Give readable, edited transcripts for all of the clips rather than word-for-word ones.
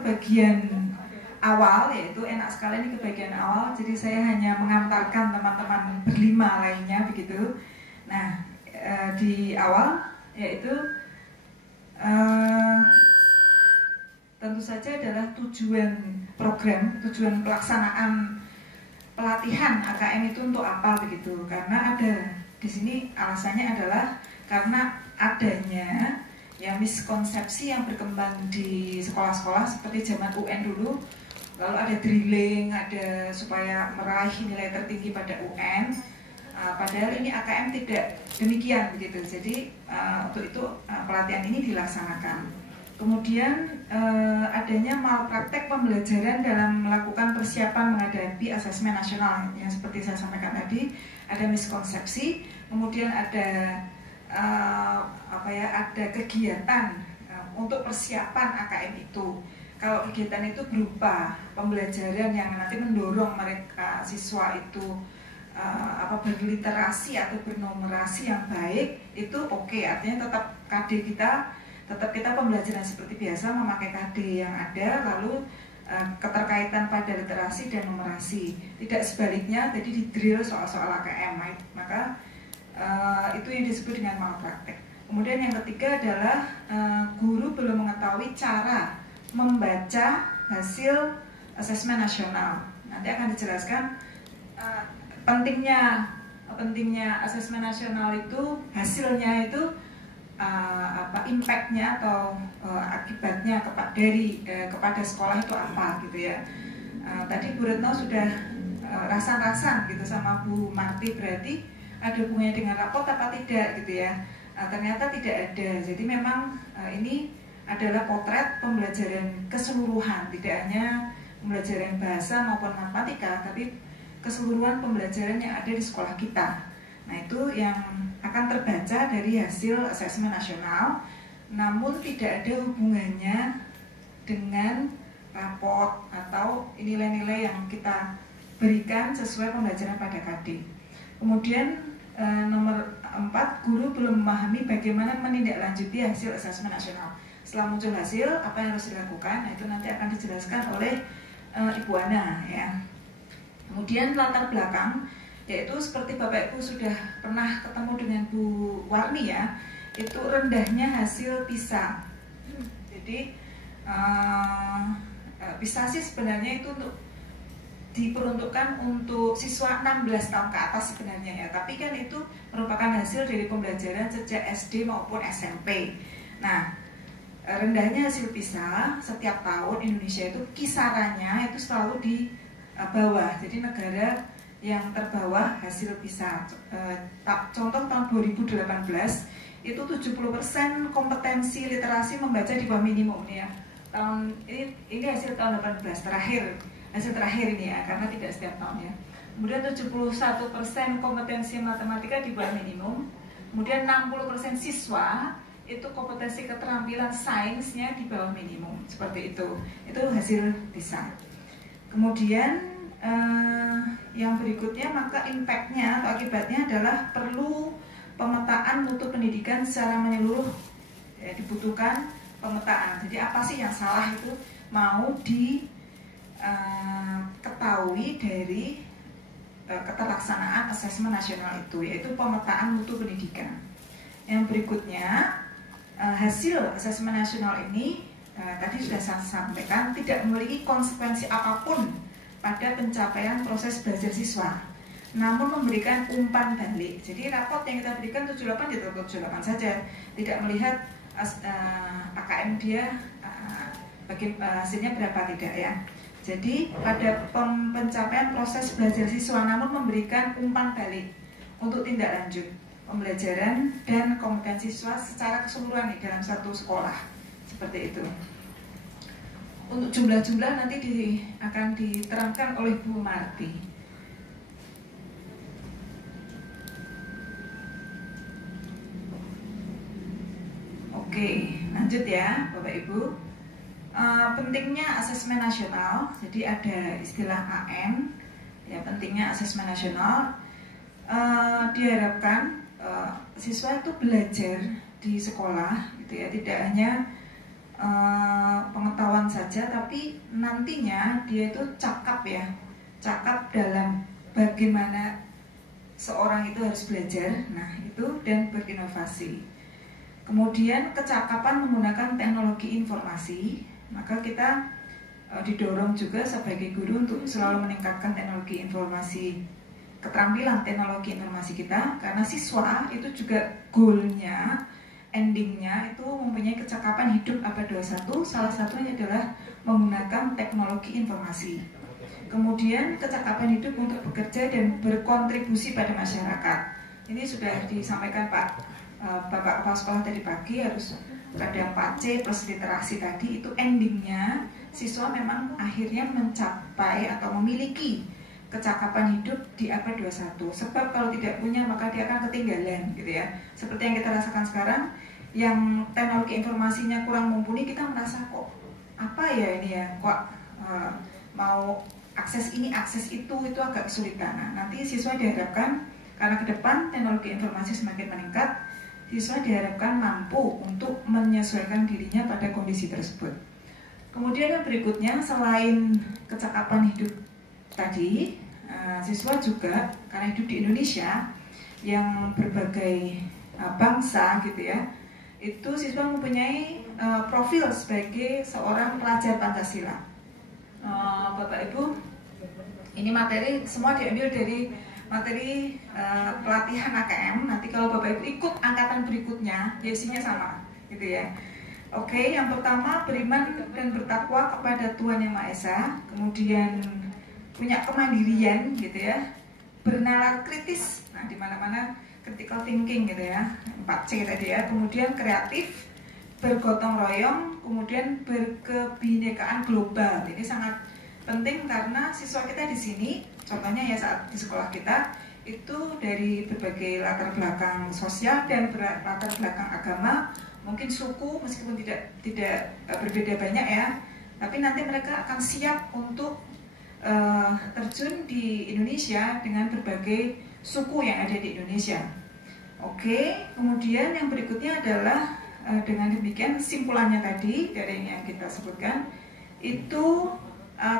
Bagian awal, yaitu enak sekali ini ke bagian awal, jadi saya hanya mengantarkan teman-teman berlima lainnya begitu. Nah, di awal yaitu tentu saja adalah tujuan program, tujuan pelaksanaan pelatihan AKM itu untuk apa begitu. Karena ada di sini alasannya adalah karena adanya ya miskonsepsi yang berkembang di sekolah-sekolah seperti zaman UN dulu, lalu ada drilling, ada supaya meraih nilai tertinggi pada UN, padahal ini AKM tidak demikian begitu. Jadi untuk itu pelatihan ini dilaksanakan. Kemudian adanya malpraktek pembelajaran dalam melakukan persiapan menghadapi asesmen nasional yang seperti saya sampaikan tadi, ada miskonsepsi, kemudian ada ada kegiatan untuk persiapan AKM itu. Kalau kegiatan itu berupa pembelajaran yang nanti mendorong mereka siswa itu berliterasi atau bernumerasi yang baik, itu oke. Artinya tetap kita pembelajaran seperti biasa memakai KD yang ada, lalu keterkaitan pada literasi dan numerasi. Tidak sebaliknya, jadi di drill soal-soal AKM, maka itu yang disebut dengan malpraktek. Kemudian yang ketiga adalah guru belum mengetahui cara membaca hasil asesmen nasional. Nanti akan dijelaskan pentingnya asesmen nasional itu, hasilnya itu impactnya atau akibatnya kepada sekolah itu apa gitu ya. Tadi Bu Retno sudah rasan-rasan gitu sama Bu Marti, berarti ada hubungannya dengan rapot apa tidak gitu ya. Ternyata tidak ada. Jadi memang ini adalah potret pembelajaran keseluruhan, tidak hanya pembelajaran bahasa maupun matematika, tapi keseluruhan pembelajaran yang ada di sekolah kita. Nah, itu yang akan terbaca dari hasil asesmen nasional, namun tidak ada hubungannya dengan rapot atau nilai-nilai yang kita berikan sesuai pembelajaran pada KD. Kemudian nomor 4, guru belum memahami bagaimana menindaklanjuti hasil asesmen nasional. Setelah muncul hasil, apa yang harus dilakukan? Nah, itu nanti akan dijelaskan oleh Ibu Ana ya. Kemudian latar belakang, yaitu seperti Bapak Ibu sudah pernah ketemu dengan Bu Warni ya, itu rendahnya hasil PISA. Jadi PISA sih sebenarnya itu diperuntukkan untuk siswa 16 tahun ke atas sebenarnya ya, tapi kan itu merupakan hasil dari pembelajaran sejak SD maupun SMP. Nah, rendahnya hasil PISA setiap tahun Indonesia itu kisarannya itu selalu di bawah, jadi negara yang terbawah hasil PISA. Contoh tahun 2018 itu 70% kompetensi literasi membaca di bawah minimum ya. Tahun ini hasil tahun 18 hasil terakhir ini ya, karena tidak setiap tahun ya. Kemudian 71% kompetensi matematika di bawah minimum. Kemudian 60% siswa itu kompetensi keterampilan sainsnya di bawah minimum, seperti itu. Itu hasil PISA. Kemudian yang berikutnya, maka impactnya atau akibatnya adalah perlu pemetaan mutu pendidikan secara menyeluruh ya, dibutuhkan pemetaan. Jadi apa sih yang salah itu mau diketahui dari keterlaksanaan asesmen nasional itu, yaitu pemetaan mutu pendidikan. Yang berikutnya, hasil asesmen nasional ini tadi sudah saya sampaikan tidak memiliki konsekuensi apapun pada pencapaian proses belajar siswa, namun memberikan umpan balik. Jadi raport yang kita berikan 78 ya tetap 78 saja, tidak melihat AKM dia hasilnya berapa, tidak ya. Jadi pada pencapaian proses belajar siswa, namun memberikan umpan balik untuk tindak lanjut pembelajaran dan kompetensi siswa secara keseluruhan nih dalam satu sekolah, seperti itu. Untuk jumlah-jumlah nanti akan diterangkan oleh Bu Marti. Oke, lanjut ya Bapak Ibu. Pentingnya asesmen nasional, jadi ada istilah AN, ya, pentingnya asesmen nasional. Diharapkan siswa itu belajar di sekolah, gitu ya, tidak hanya pengetahuan saja, tapi nantinya dia itu cakap ya, cakap dalam bagaimana seorang itu harus belajar, nah itu, dan berinovasi. Kemudian kecakapan menggunakan teknologi informasi, maka kita didorong juga sebagai guru untuk selalu meningkatkan teknologi informasi, keterampilan teknologi informasi kita, karena siswa itu juga goalnya, endingnya itu mempunyai kecakapan hidup abad 21, salah satunya adalah menggunakan teknologi informasi. Kemudian kecakapan hidup untuk bekerja dan berkontribusi pada masyarakat. Ini sudah disampaikan Bapak Kepala Sekolah tadi pagi, harus ada 4C plus literasi tadi, itu endingnya siswa memang akhirnya mencapai atau memiliki kecakapan hidup di abad 21. Sebab kalau tidak punya maka dia akan ketinggalan, gitu ya. Seperti yang kita rasakan sekarang, yang teknologi informasinya kurang mumpuni, kita merasa kok apa ya ini ya, kok mau akses ini akses itu agak kesulitan. Nah, nanti siswa diharapkan karena ke depan teknologi informasi semakin meningkat, siswa diharapkan mampu untuk menyesuaikan dirinya pada kondisi tersebut. Kemudian yang berikutnya, selain kecakapan hidup tadi, siswa juga karena hidup di Indonesia yang berbagai bangsa, gitu ya, itu siswa mempunyai profil sebagai seorang pelajar Pancasila. Bapak Ibu, ini materi semua diambil dari materi pelatihan AKM. Nanti kalau Bapak Ibu ikut angkatan berikutnya, ya isinya sama, gitu ya. Oke, yang pertama beriman dan bertakwa kepada Tuhan Yang Maha Esa, kemudian punya kemandirian, gitu ya, bernalar kritis, nah di mana-mana critical thinking, gitu ya, 4C tadi ya, kemudian kreatif, bergotong royong, kemudian berkebinekaan global. Ini sangat penting karena siswa kita di sini, contohnya ya saat di sekolah kita itu dari berbagai latar belakang sosial dan latar belakang agama, mungkin suku, meskipun tidak berbeda banyak ya, tapi nanti mereka akan siap untuk terjun di Indonesia dengan berbagai suku yang ada di Indonesia. Oke, kemudian yang berikutnya adalah dengan demikian kesimpulannya tadi dari yang kita sebutkan itu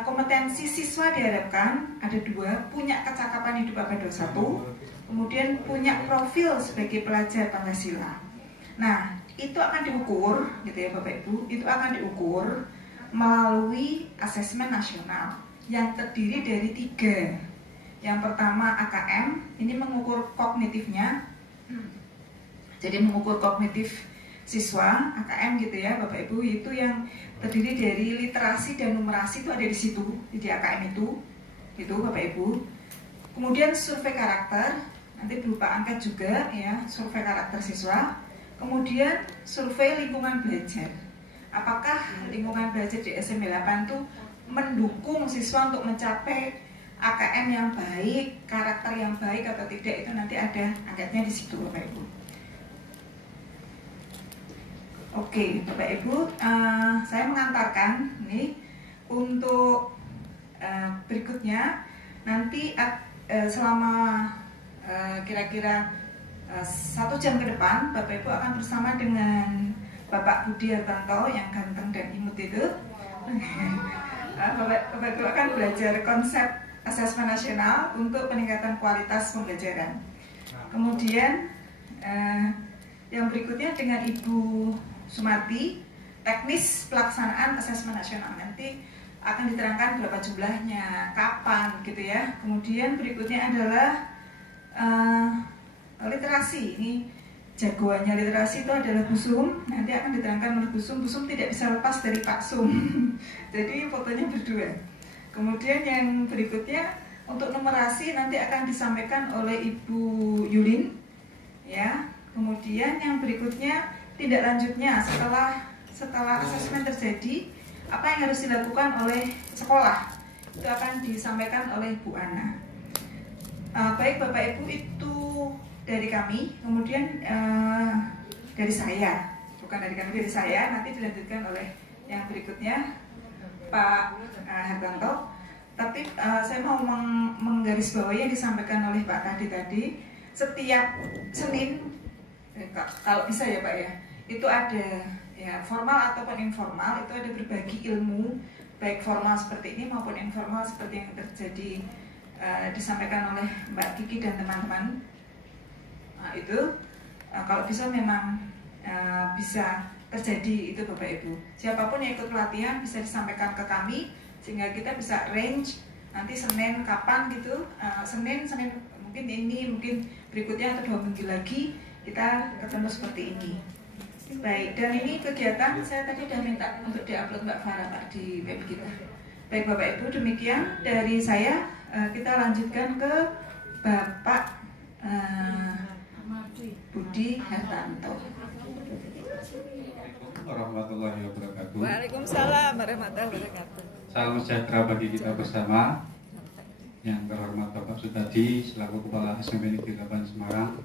kompetensi siswa diharapkan ada 2, punya kecakapan hidup abad 21, kemudian punya profil sebagai pelajar Pancasila. Nah, itu akan diukur, gitu ya Bapak Ibu, itu akan diukur melalui asesmen nasional yang terdiri dari 3. Yang pertama AKM, ini mengukur kognitifnya, jadi mengukur kognitif siswa AKM, gitu ya Bapak Ibu, itu yang terdiri dari literasi dan numerasi, itu ada di situ di AKM itu Bapak Ibu. Kemudian survei karakter, nanti berupa angket juga ya, survei karakter siswa. Kemudian survei lingkungan belajar, apakah lingkungan belajar di SMP 8 itu mendukung siswa untuk mencapai AKM yang baik, karakter yang baik atau tidak, itu nanti ada angketnya di situ Bapak Ibu. Oke, Bapak Ibu, saya mengantarkan ini untuk berikutnya nanti selama kira-kira 1 jam ke depan, Bapak Ibu akan bersama dengan Bapak Budi Hartanto yang ganteng dan imut itu. Bapak Ibu akan belajar konsep asesmen nasional untuk peningkatan kualitas pembelajaran. Kemudian yang berikutnya dengan Ibu Sumarti, teknis pelaksanaan asesmen nasional. Nanti akan diterangkan berapa jumlahnya, kapan gitu ya. Kemudian berikutnya adalah literasi. Ini jagoannya literasi itu adalah Bu Sum. Nanti akan diterangkan oleh Bu Sum. Bu Sum tidak bisa lepas dari Pak Sum. Jadi fotonya berdua. Kemudian yang berikutnya untuk numerasi nanti akan disampaikan oleh Ibu Yulin, ya. Kemudian yang berikutnya tindak lanjutnya setelah asesmen terjadi, apa yang harus dilakukan oleh sekolah itu akan disampaikan oleh Bu Ana. Baik Bapak Ibu, itu dari kami. Kemudian dari saya, bukan dari kami, dari saya. Nanti dilanjutkan oleh yang berikutnya Pak Hartanto. Tapi saya mau menggarisbawahi yang disampaikan oleh Pak Kadi tadi. Setiap Senin, kalau bisa ya Pak ya, itu ada ya formal ataupun informal, itu ada berbagi ilmu, baik formal seperti ini maupun informal seperti yang terjadi disampaikan oleh Mbak Kiki dan teman-teman. Nah, itu kalau bisa memang bisa terjadi itu Bapak Ibu. Siapapun yang ikut pelatihan bisa disampaikan ke kami sehingga kita bisa range nanti Senin kapan gitu, Senin mungkin ini, mungkin berikutnya atau 2 minggu lagi kita ketemu seperti ini. Baik, dan ini kegiatan saya tadi sudah minta untuk diupload Mbak Farah Pak di web kita. Baik Bapak Ibu, demikian dari saya. Kita lanjutkan ke Bapak Budi Hartanto. Warahmatullahi wabarakatuh. Waalaikumsalam warahmatullahi wabarakatuh. Salam sejahtera bagi kita bersama. Yang terhormat Bapak Sutadi selaku Kepala SMP Negeri 8 Semarang.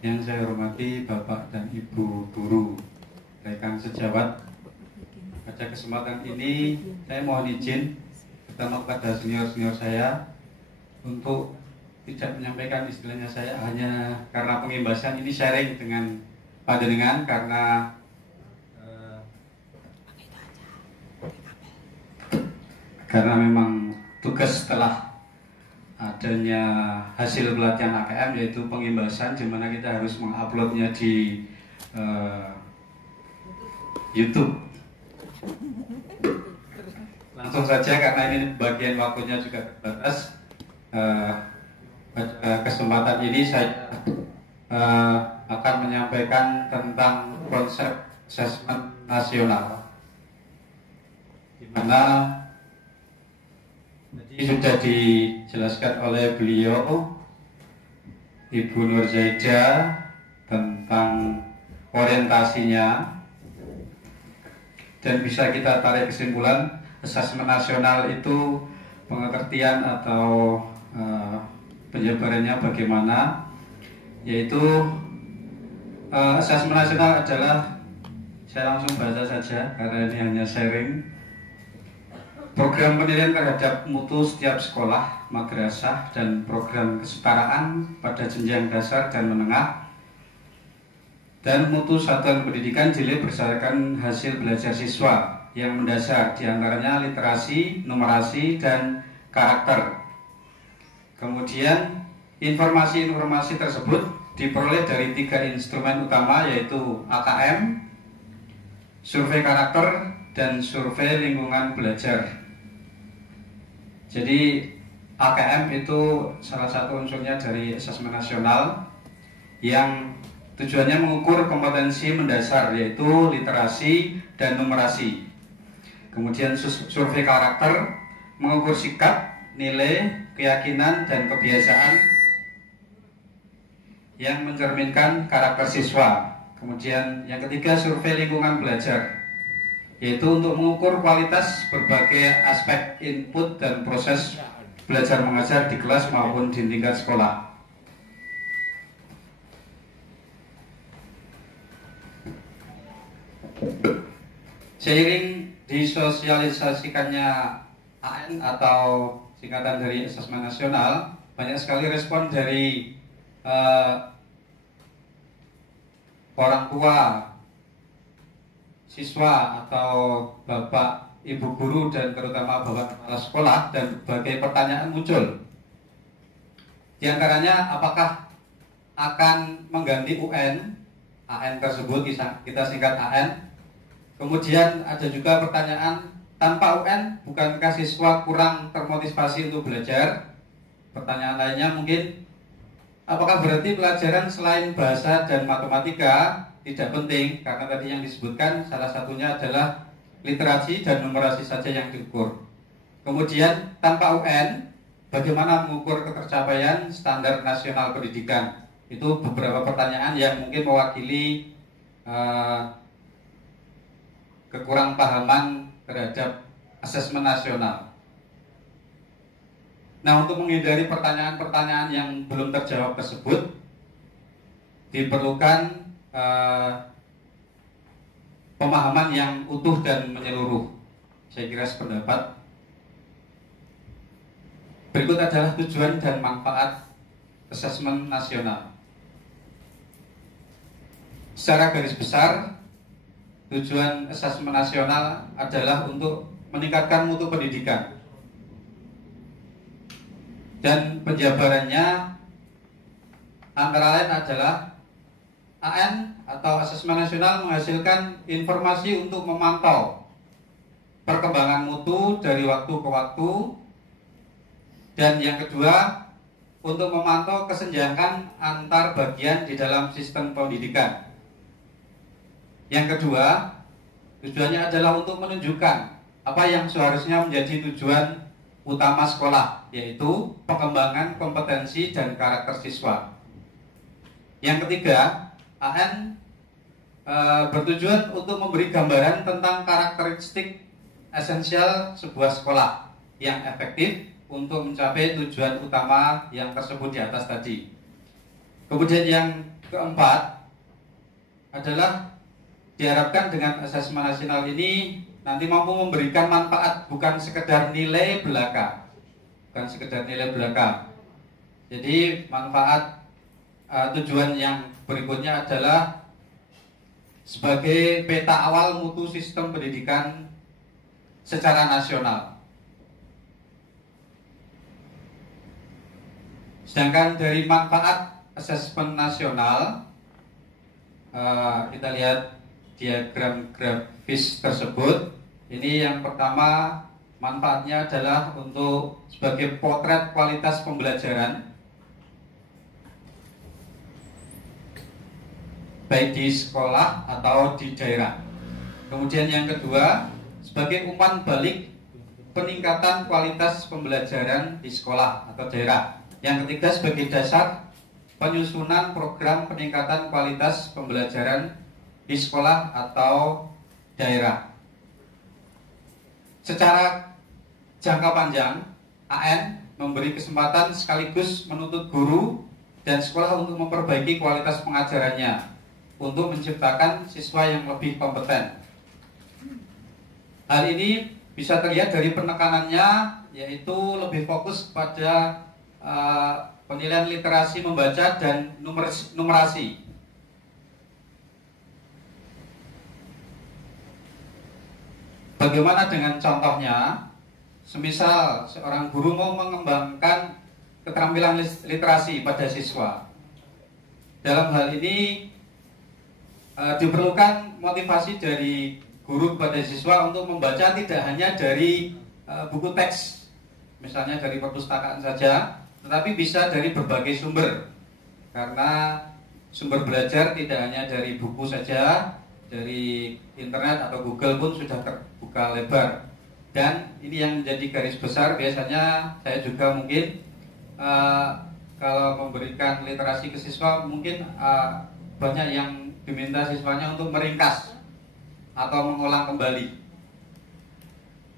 Yang saya hormati Bapak dan Ibu guru, rekan sejawat. Pada kesempatan ini saya mohon izin pertama kepada senior-senior saya untuk tidak menyampaikan istilahnya saya hanya karena pengimbasan ini sharing dengan panjenengan karena memang tugas setelah adanya hasil pelatihan AKM yaitu pengimbasan, di mana kita harus menguploadnya di YouTube. Langsung saja karena ini bagian waktunya juga terbatas. Pada kesempatan ini saya akan menyampaikan tentang konsep asesmen nasional, di mana tadi sudah dijelaskan oleh beliau Ibu Nur Zaida tentang orientasinya, dan bisa kita tarik kesimpulan asesmen nasional itu pengertian atau penyebarannya bagaimana, yaitu asesmen nasional adalah, saya langsung baca saja karena ini hanya sharing, program penilaian terhadap mutu setiap sekolah, madrasah, dan program kesetaraan pada jenjang dasar dan menengah, dan mutu satuan pendidikan dinilai berdasarkan hasil belajar siswa yang mendasar, diantaranya literasi, numerasi, dan karakter. Kemudian informasi-informasi tersebut diperoleh dari 3 instrumen utama, yaitu AKM, survei karakter, dan survei lingkungan belajar. Jadi AKM itu salah satu unsurnya dari asesmen nasional yang tujuannya mengukur kompetensi mendasar, yaitu literasi dan numerasi. Kemudian survei karakter mengukur sikap, nilai, keyakinan, dan kebiasaan yang mencerminkan karakter siswa. Kemudian yang ketiga, survei lingkungan belajar, yaitu untuk mengukur kualitas berbagai aspek input dan proses belajar mengajar di kelas maupun di tingkat sekolah. Seiring disosialisasikannya AN atau singkatan dari asesmen nasional, banyak sekali respon dari orang tua, siswa atau bapak ibu guru dan terutama bapak kepala sekolah dan berbagai pertanyaan muncul. Di antaranya apakah akan mengganti UN, AN tersebut kita singkat AN. Kemudian ada juga pertanyaan, tanpa UN bukankah siswa kurang termotivasi untuk belajar? Pertanyaan lainnya mungkin, apakah berarti pelajaran selain bahasa dan matematika tidak penting? Karena tadi yang disebutkan salah satunya adalah literasi dan numerasi saja yang diukur. Kemudian tanpa UN, bagaimana mengukur ketercapaian standar nasional pendidikan? Itu beberapa pertanyaan yang mungkin mewakili kekurangpahaman terhadap asesmen nasional. Nah, untuk menghindari pertanyaan-pertanyaan yang belum terjawab tersebut, diperlukan pemahaman yang utuh dan menyeluruh. Saya kira sependapat. Berikut adalah tujuan dan manfaat asesmen nasional. Secara garis besar, tujuan asesmen nasional adalah untuk meningkatkan mutu pendidikan. Dan penjabarannya antara lain adalah AN atau asesmen nasional menghasilkan informasi untuk memantau perkembangan mutu dari waktu ke waktu. Dan yang kedua, untuk memantau kesenjangan antar bagian di dalam sistem pendidikan. Yang kedua, tujuannya adalah untuk menunjukkan apa yang seharusnya menjadi tujuan utama sekolah, yaitu pengembangan kompetensi dan karakter siswa. Yang ketiga, AN bertujuan untuk memberi gambaran tentang karakteristik esensial sebuah sekolah yang efektif untuk mencapai tujuan utama yang tersebut di atas tadi. Kemudian yang keempat adalah diharapkan dengan asesmen nasional ini nanti mampu memberikan manfaat, bukan sekedar nilai belaka. Bukan sekedar nilai belaka. Jadi manfaat tujuan yang berikutnya adalah sebagai peta awal mutu sistem pendidikan secara nasional. Sedangkan dari manfaat asesmen nasional, kita lihat diagram grafis tersebut. Ini yang pertama, manfaatnya adalah untuk sebagai potret kualitas pembelajaran, baik di sekolah atau di daerah. Kemudian yang kedua, sebagai umpan balik peningkatan kualitas pembelajaran di sekolah atau daerah. Yang ketiga, sebagai dasar penyusunan program peningkatan kualitas pembelajaran di sekolah atau daerah. Secara jangka panjang, AN memberi kesempatan sekaligus menuntut guru dan sekolah untuk memperbaiki kualitas pengajarannya, untuk menciptakan siswa yang lebih kompeten. Hal ini bisa terlihat dari penekanannya, yaitu lebih fokus pada penilaian literasi membaca dan numerasi. Bagaimana dengan contohnya? Semisal seorang guru mau mengembangkan keterampilan literasi pada siswa. Dalam hal ini diperlukan motivasi dari guru kepada siswa untuk membaca tidak hanya dari buku teks, misalnya dari perpustakaan saja, tetapi bisa dari berbagai sumber. Karena sumber belajar tidak hanya dari buku saja, dari internet atau Google pun sudah terbuka lebar. Dan ini yang menjadi garis besar. Biasanya saya juga mungkin kalau memberikan literasi ke siswa, mungkin banyak yang diminta siswanya untuk meringkas atau mengulang kembali.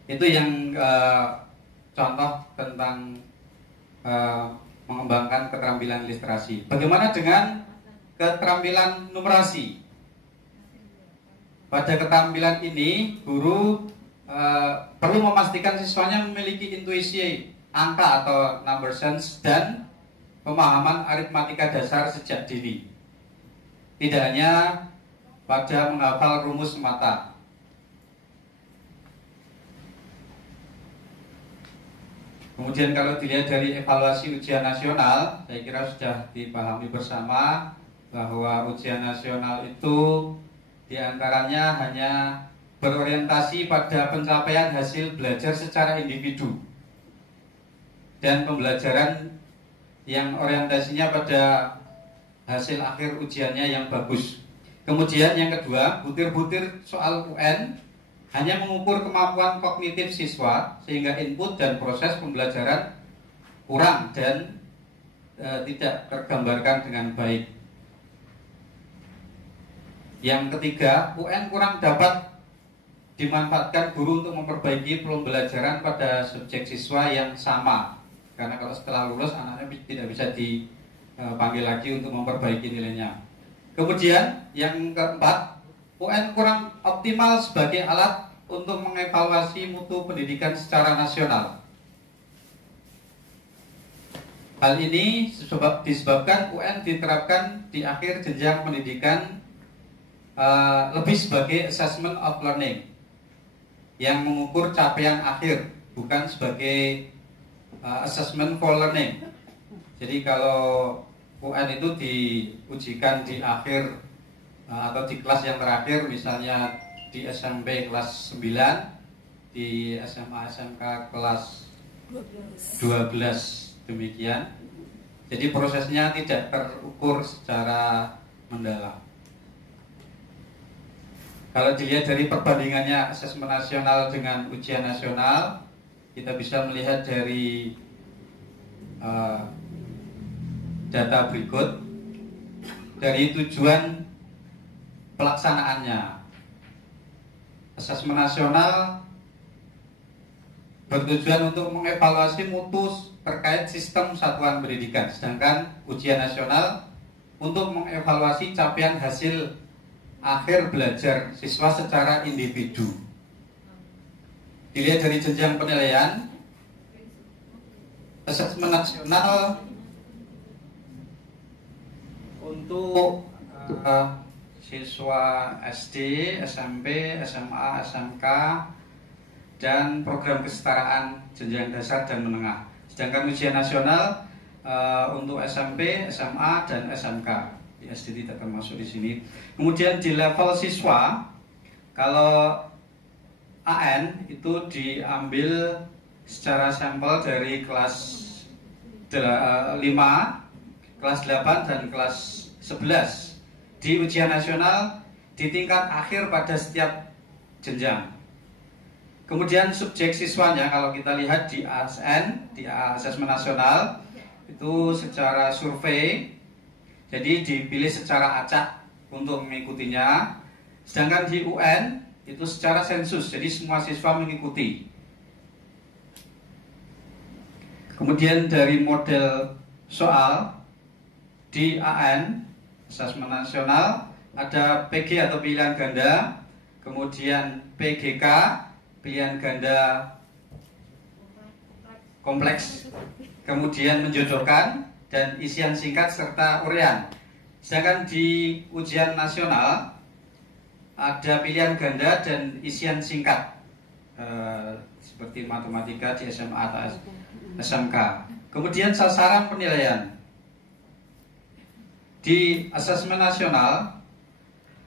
Itu yang contoh tentang mengembangkan keterampilan literasi. Bagaimana dengan keterampilan numerasi? Pada keterampilan ini, guru perlu memastikan siswanya memiliki intuisi angka atau number sense dan pemahaman aritmatika dasar sejak dini. Tidak hanya pada menghafal rumus semata. Kemudian kalau dilihat dari evaluasi ujian nasional, saya kira sudah dipahami bersama bahwa ujian nasional itu diantaranya hanya berorientasi pada pencapaian hasil belajar secara individu dan pembelajaran yang orientasinya pada hasil akhir ujiannya yang bagus. Kemudian yang kedua, butir-butir soal UN hanya mengukur kemampuan kognitif siswa sehingga input dan proses pembelajaran kurang dan tidak tergambarkan dengan baik. Yang ketiga, UN kurang dapat dimanfaatkan guru untuk memperbaiki pembelajaran pada subjek siswa yang sama. Karena kalau setelah lulus anaknya tidak bisa dipanggil lagi untuk memperbaiki nilainya. Kemudian yang keempat, UN kurang optimal sebagai alat untuk mengevaluasi mutu pendidikan secara nasional. Hal ini disebabkan UN diterapkan di akhir jenjang pendidikan lebih sebagai assessment of learning yang mengukur capaian akhir, bukan sebagai assessment for learning. Jadi kalau UN itu diujikan di akhir atau di kelas yang terakhir, misalnya di SMP kelas 9, di SMA SMK kelas 12 demikian. Jadi prosesnya tidak terukur secara mendalam. Kalau dilihat dari perbandingannya asesmen nasional dengan ujian nasional, kita bisa melihat dari data berikut. Dari tujuan pelaksanaannya, asesmen nasional bertujuan untuk mengevaluasi mutu terkait sistem satuan pendidikan, sedangkan ujian nasional untuk mengevaluasi capaian hasil akhir belajar siswa secara individu. Dilihat dari jenjang penilaian, asesmen nasional untuk siswa SD, SMP, SMA, SMK, dan program kesetaraan jenjang dasar dan menengah. Sedangkan ujian nasional untuk SMP, SMA, dan SMK. Di SD tidak termasuk di sini. Kemudian di level siswa, kalau AN itu diambil secara sampel dari kelas 5, kelas 8, dan kelas 11. Di ujian nasional di tingkat akhir pada setiap jenjang. Kemudian subjek siswanya kalau kita lihat di ASN, di asesmen nasional, itu secara survei, jadi dipilih secara acak untuk mengikutinya. Sedangkan di UN itu secara sensus, jadi semua siswa mengikuti. Kemudian dari model soal di AN, asesmen nasional, ada PG atau pilihan ganda, kemudian PGK, pilihan ganda kompleks, kemudian menjodohkan, dan isian singkat serta uraian. Sedangkan di ujian nasional ada pilihan ganda dan isian singkat, seperti matematika di SMA atau SMK. Kemudian sasaran penilaian di asesmen nasional,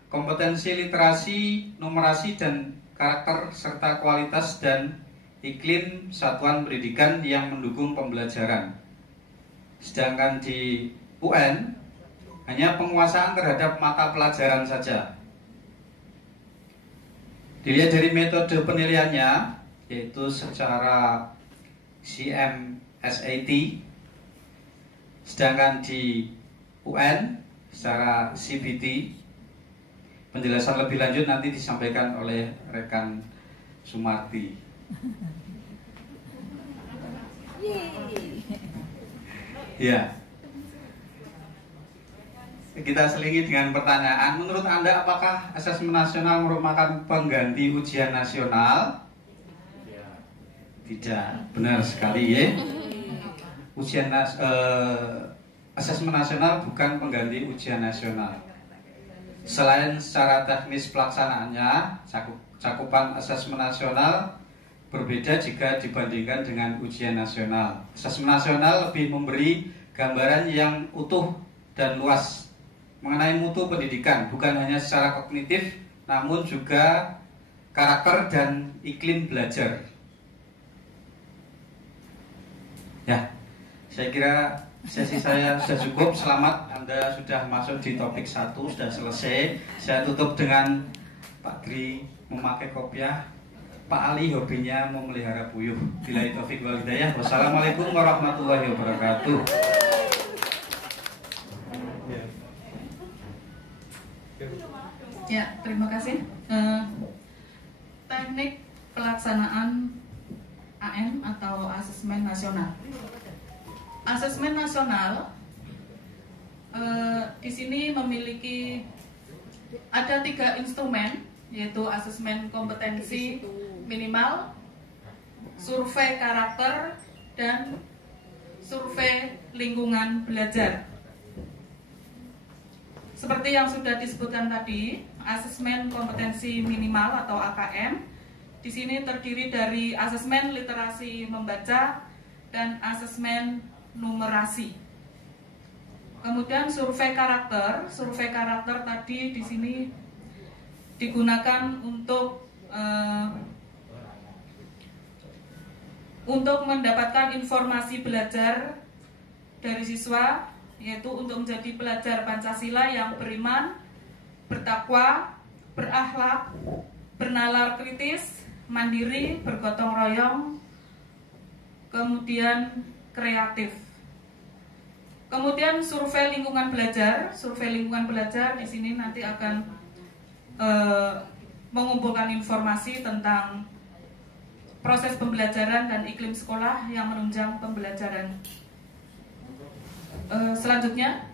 kompetensi literasi, numerasi, dan karakter serta kualitas dan iklim satuan pendidikan yang mendukung pembelajaran. Sedangkan di UN hanya penguasaan terhadap mata pelajaran saja. Dilihat dari metode penilaiannya, yaitu secara CMSAT, sedangkan di UN secara CBT. Penjelasan lebih lanjut nanti disampaikan oleh rekan Sumarti. Ya. Kita selingi dengan pertanyaan, menurut Anda apakah asesmen nasional merupakan pengganti ujian nasional? Tidak, benar sekali ya. Asesmen nasional bukan pengganti ujian nasional. Selain secara teknis pelaksanaannya, cakupan asesmen nasional berbeda jika dibandingkan dengan ujian nasional. Asesmen nasional lebih memberi gambaran yang utuh dan luas mengenai mutu pendidikan, bukan hanya secara kognitif, namun juga karakter dan iklim belajar. Ya, saya kira sesi saya sudah cukup. Selamat, Anda sudah masuk di topik 1, sudah selesai. Saya tutup dengan Pak Gri memakai kopiah, Pak Ali hobinya memelihara puyuh. Billahi taufiq wal hidayah. Wassalamualaikum warahmatullahi wabarakatuh. Ya, terima kasih. Teknik pelaksanaan AM atau asesmen nasional. Asesmen nasional di sini memiliki ada 3 instrumen, yaitu asesmen kompetensi minimal, survei karakter, dan survei lingkungan belajar. Seperti yang sudah disebutkan tadi, asesmen kompetensi minimal atau AKM di sini terdiri dari asesmen literasi membaca dan asesmen numerasi. Kemudian survei karakter tadi di sini digunakan untuk mendapatkan informasi belajar dari siswa, yaitu untuk menjadi pelajar Pancasila yang beriman, bertakwa, berakhlak, bernalar kritis, mandiri, bergotong royong, kemudian kreatif. Kemudian survei lingkungan belajar di sini nanti akan mengumpulkan informasi tentang proses pembelajaran dan iklim sekolah yang menunjang pembelajaran. Selanjutnya,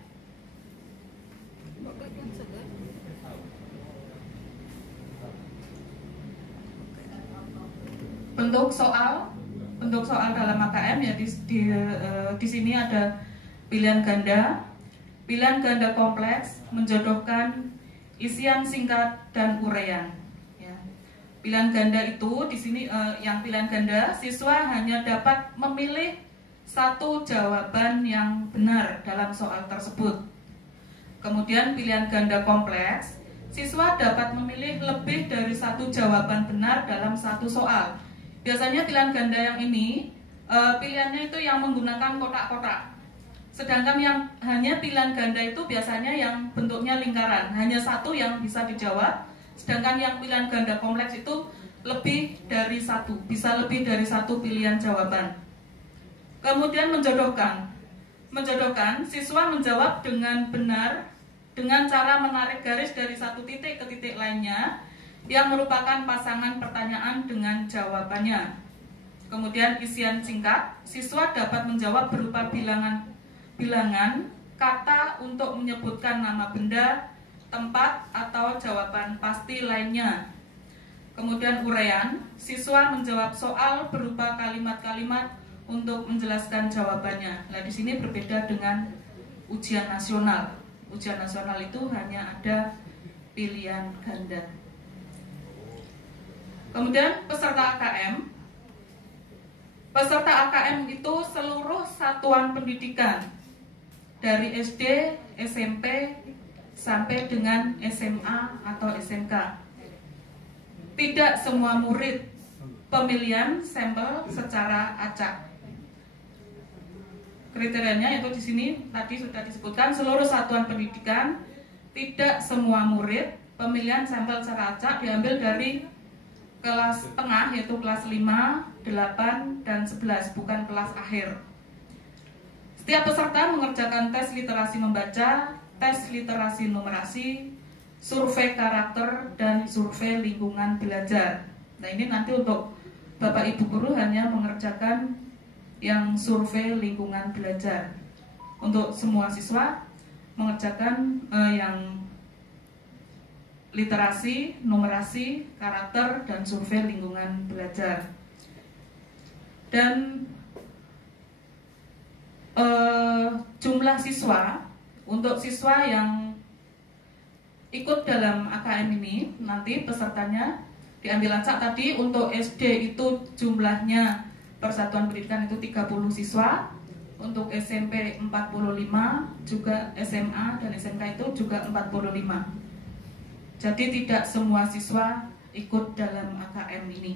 bentuk soal dalam AKM ya di sini ada pilihan ganda kompleks, menjodohkan, isian singkat dan uraian. Ya. Pilihan ganda itu di sini yang pilihan ganda siswa hanya dapat memilih satu jawaban yang benar dalam soal tersebut. Kemudian pilihan ganda kompleks, siswa dapat memilih lebih dari satu jawaban benar dalam satu soal. Biasanya pilihan ganda yang ini pilihannya itu yang menggunakan kotak-kotak. Sedangkan yang hanya pilihan ganda itu biasanya yang bentuknya lingkaran, hanya satu yang bisa dijawab. Sedangkan yang pilihan ganda kompleks itu lebih dari satu, bisa lebih dari satu pilihan jawaban. Kemudian menjodohkan, siswa menjawab dengan benar dengan cara menarik garis dari satu titik ke titik lainnya yang merupakan pasangan pertanyaan dengan jawabannya. Kemudian isian singkat, siswa dapat menjawab berupa bilangan kata untuk menyebutkan nama benda, tempat, atau jawaban pasti lainnya. Kemudian uraian, siswa menjawab soal berupa kalimat-kalimat untuk menjelaskan jawabannya. Nah, di sini berbeda dengan ujian nasional. Ujian nasional itu hanya ada pilihan ganda. Kemudian peserta AKM. Peserta AKM itu seluruh satuan pendidikan dari SD, SMP, sampai dengan SMA atau SMK. Tidak semua murid pemilihan sampel secara acak. Kriterianya itu di sini tadi sudah disebutkan, seluruh satuan pendidikan, tidak semua murid pemilihan sampel secara acak diambil dari kelas tengah, yaitu kelas 5, 8, dan 11, bukan kelas akhir. Setiap peserta mengerjakan tes literasi membaca, tes literasi numerasi, survei karakter, dan survei lingkungan belajar. Nah, ini nanti untuk Bapak Ibu guru hanya mengerjakan yang survei lingkungan belajar. Untuk semua siswa mengerjakan yang literasi, numerasi, karakter, dan survei lingkungan belajar. Dan jumlah siswa, untuk siswa yang ikut dalam AKM ini, nanti pesertanya diambil acak tadi. Untuk SD itu jumlahnya Persatuan Pendidikan itu 30 siswa, untuk SMP 45, juga SMA dan SMK itu juga 45. Jadi tidak semua siswa ikut dalam AKM ini.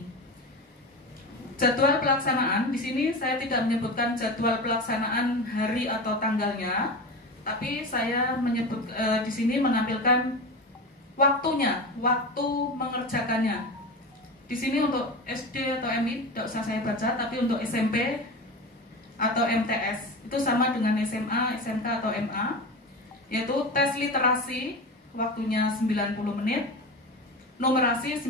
Jadwal pelaksanaan di sini saya tidak menyebutkan jadwal pelaksanaan hari atau tanggalnya, tapi saya menyebut di sini menampilkan waktunya, waktu mengerjakannya. Di sini untuk SD atau MI tidak usah saya baca, tapi untuk SMP atau MTS itu sama dengan SMA, SMK atau MA, yaitu tes literasi waktunya 90 menit, numerasi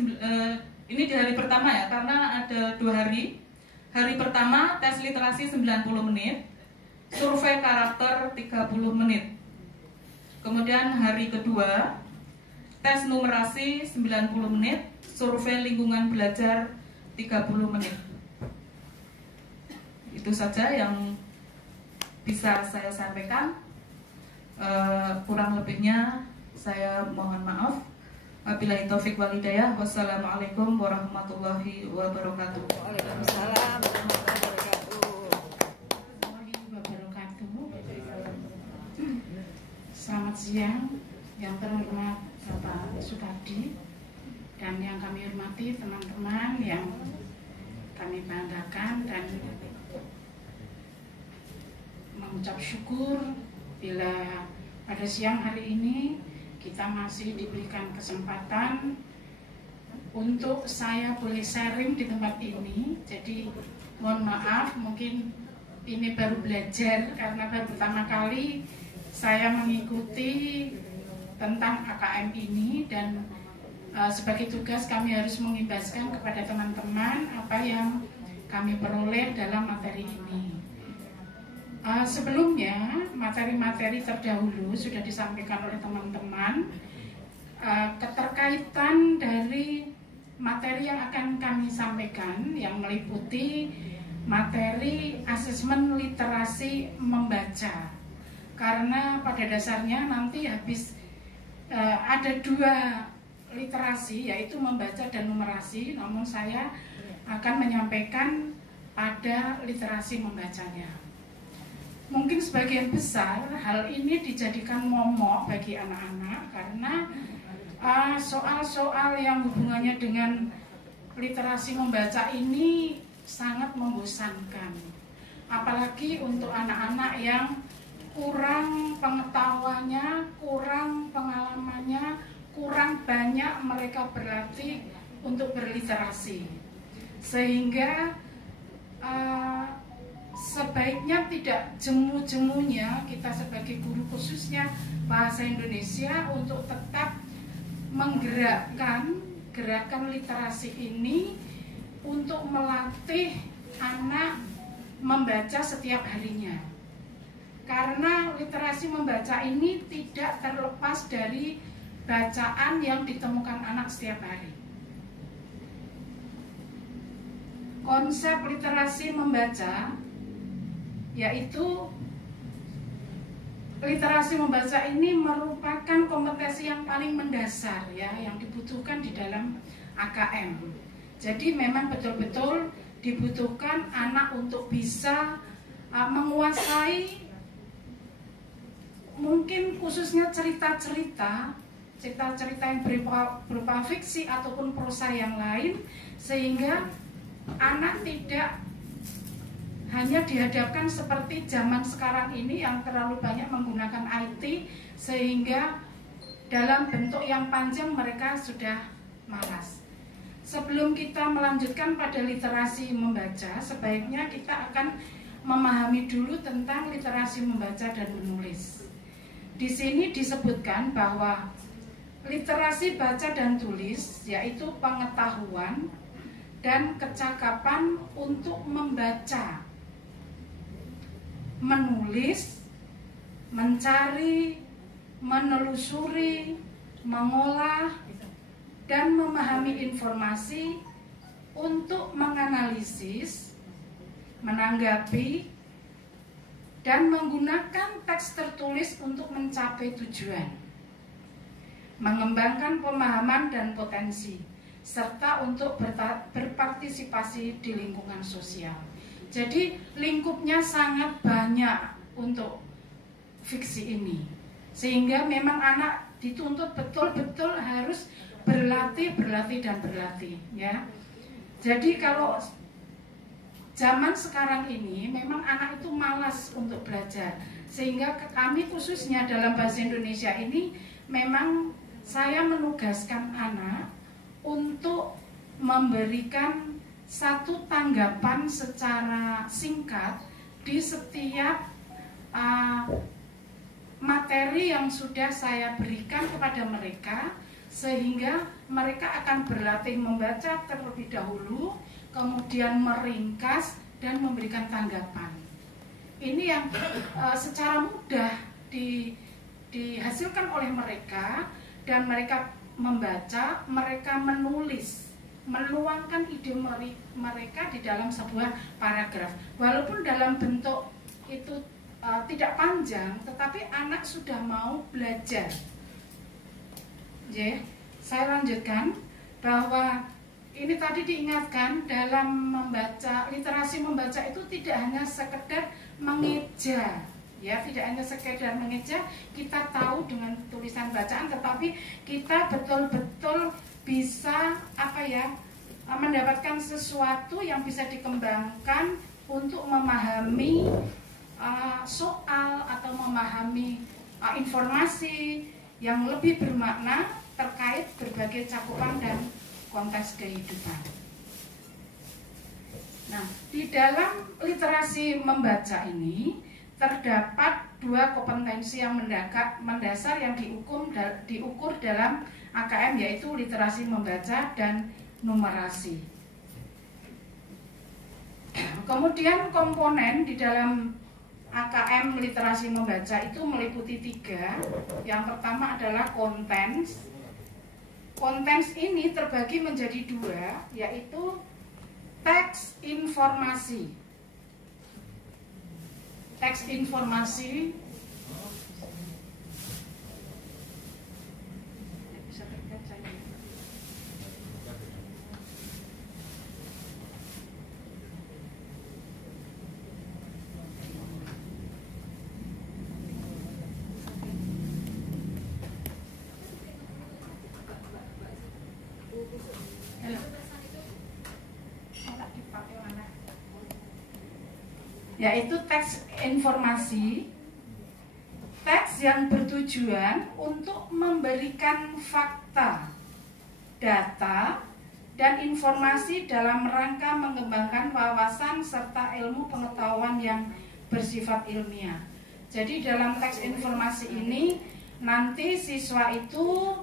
ini di hari pertama ya, karena ada 2 hari. Hari pertama tes literasi 90 menit, survei karakter 30 menit. Kemudian hari kedua tes numerasi 90 menit, survei lingkungan belajar 30 menit. Itu saja yang bisa saya sampaikan. Kurang lebihnya saya mohon maaf. Wabillahi taufik wal hidayah. Wassalamualaikum warahmatullahi wabarakatuh. Waalaikumsalam wabarakatuh. Selamat siang yang terhormat Bapak Sukadi dan yang kami hormati teman-teman yang kami banggakan, dan mengucap syukur bila pada siang hari ini kita masih diberikan kesempatan untuk saya boleh sharing di tempat ini. Jadi mohon maaf, mungkin ini baru belajar karena baru pertama kali saya mengikuti tentang AKM ini, dan sebagai tugas kami harus mengimbaskan kepada teman-teman apa yang kami peroleh dalam materi ini. Sebelumnya materi-materi terdahulu sudah disampaikan oleh teman-teman. Keterkaitan dari materi yang akan kami sampaikan yang meliputi materi asesmen literasi membaca, karena pada dasarnya nanti habis ada 2 literasi, yaitu membaca dan numerasi, namun saya akan menyampaikan pada literasi membacanya. Mungkin sebagian besar hal ini dijadikan momok bagi anak-anak karena soal-soal yang hubungannya dengan literasi membaca ini sangat membosankan, apalagi untuk anak-anak yang kurang pengetahuannya, kurang pengalamannya, kurang banyak mereka berlatih untuk berliterasi, sehingga sebaiknya tidak jemu-jemunya kita sebagai guru khususnya bahasa Indonesia untuk tetap menggerakkan gerakan literasi ini untuk melatih anak membaca setiap harinya. Karena literasi membaca ini tidak terlepas dari bacaan yang ditemukan anak setiap hari. Konsep literasi membaca yaitu literasi membaca ini merupakan kompetensi yang paling mendasar ya, yang dibutuhkan di dalam AKM. Jadi memang betul-betul dibutuhkan anak untuk bisa menguasai, mungkin khususnya cerita-cerita yang berupa fiksi ataupun prosa yang lain, sehingga anak tidak hanya dihadapkan seperti zaman sekarang ini yang terlalu banyak menggunakan IT, sehingga dalam bentuk yang panjang mereka sudah malas. Sebelum kita melanjutkan pada literasi membaca, sebaiknya kita akan memahami dulu tentang literasi membaca dan menulis. Di sini disebutkan bahwa literasi baca dan tulis yaitu pengetahuan dan kecakapan untuk membaca, menulis, mencari, menelusuri, mengolah, dan memahami informasi untuk menganalisis, menanggapi, dan menggunakan teks tertulis untuk mencapai tujuan, mengembangkan pemahaman dan potensi. serta untuk berpartisipasi di lingkungan sosial. Jadi lingkupnya sangat banyak untuk fiksi ini, sehingga memang anak dituntut betul-betul harus berlatih ya. Jadi kalau zaman sekarang ini memang anak itu malas untuk belajar, sehingga kami khususnya dalam bahasa Indonesia ini memang saya menugaskan anak untuk memberikan satu tanggapan secara singkat di setiap materi yang sudah saya berikan kepada mereka, sehingga mereka akan berlatih membaca terlebih dahulu, kemudian meringkas dan memberikan tanggapan. Ini yang secara mudah dihasilkan oleh mereka, dan mereka membaca, mereka menulis, meluangkan ide mereka di dalam sebuah paragraf. Walaupun dalam bentuk itu tidak panjang, tetapi anak sudah mau belajar. Saya lanjutkan bahwa ini tadi diingatkan dalam membaca, literasi membaca itu tidak hanya sekedar mengeja, ya, tidak hanya sekedar mengeja, kita tahu dengan tulisan bacaan, tetapi kita betul-betul bisa mendapatkan sesuatu yang bisa dikembangkan untuk memahami soal atau memahami informasi yang lebih bermakna terkait berbagai cakupan dan konteks kehidupan. Nah, di dalam literasi membaca ini terdapat dua kompetensi yang mendasar yang diukur dalam AKM, yaitu literasi membaca dan numerasi. Kemudian komponen di dalam AKM literasi membaca itu meliputi 3. Yang pertama adalah kontens. Kontens ini terbagi menjadi 2, yaitu teks informasi. Teks informasi bisa terbaca ya. Yaitu teks informasi, teks yang bertujuan untuk memberikan fakta, data, dan informasi dalam rangka mengembangkan wawasan serta ilmu pengetahuan yang bersifat ilmiah. Jadi dalam teks informasi ini nanti siswa itu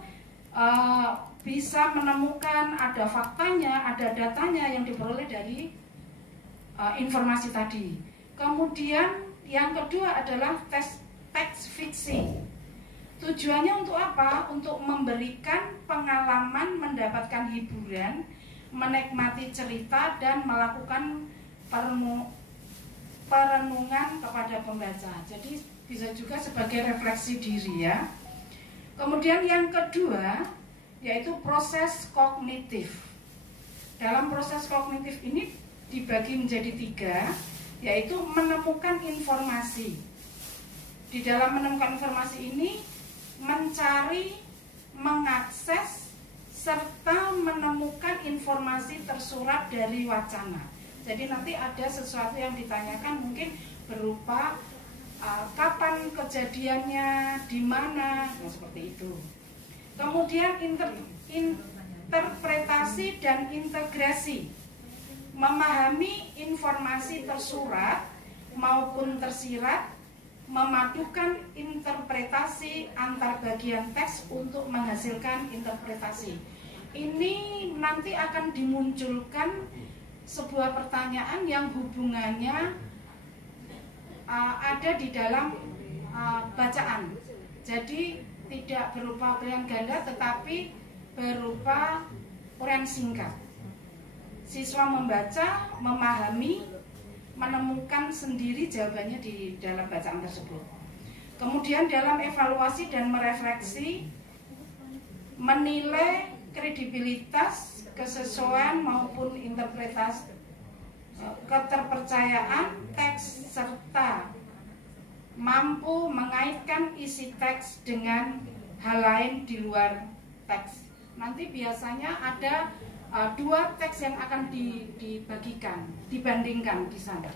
bisa menemukan ada faktanya, ada datanya yang diperoleh dari informasi tadi. Kemudian yang kedua adalah teks fiksi. Tujuannya untuk apa? Untuk memberikan pengalaman, mendapatkan hiburan, menikmati cerita, dan melakukan perenungan kepada pembaca. Jadi bisa juga sebagai refleksi diri ya. Kemudian yang kedua yaitu proses kognitif. Dalam proses kognitif ini dibagi menjadi 3, yaitu menemukan informasi. Di dalam menemukan informasi ini mencari, mengakses, serta menemukan informasi tersurat dari wacana. Jadi nanti ada sesuatu yang ditanyakan mungkin berupa kapan kejadiannya, di mana, seperti itu. Kemudian interpretasi dan integrasi. Memahami informasi tersurat maupun tersirat, memadukan interpretasi antar bagian teks untuk menghasilkan interpretasi. Ini nanti akan dimunculkan sebuah pertanyaan yang hubungannya ada di dalam bacaan. Jadi tidak berupa pilihan ganda tetapi berupa uraian singkat. Siswa membaca, memahami, menemukan sendiri jawabannya di dalam bacaan tersebut. Kemudian dalam evaluasi dan merefleksi, menilai kredibilitas, kesesuaian maupun interpretasi keterpercayaan teks serta mampu mengaitkan isi teks dengan hal lain di luar teks. Nanti biasanya ada dua teks yang akan dibandingkan di sana.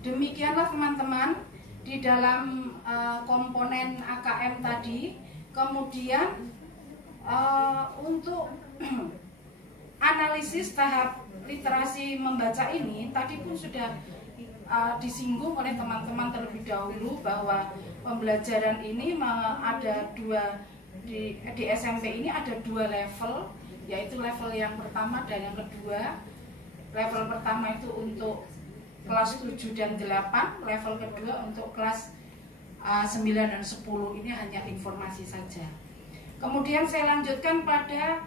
Demikianlah teman-teman di dalam komponen AKM tadi. Kemudian untuk analisis tahap literasi membaca ini tadi pun sudah disinggung oleh teman-teman terlebih dahulu bahwa pembelajaran ini ada dua di SMP ini ada dua level, yaitu level yang pertama dan yang kedua. Level pertama itu untuk kelas 7 dan 8, level kedua untuk kelas 9 dan 10. Ini hanya informasi saja. Kemudian saya lanjutkan pada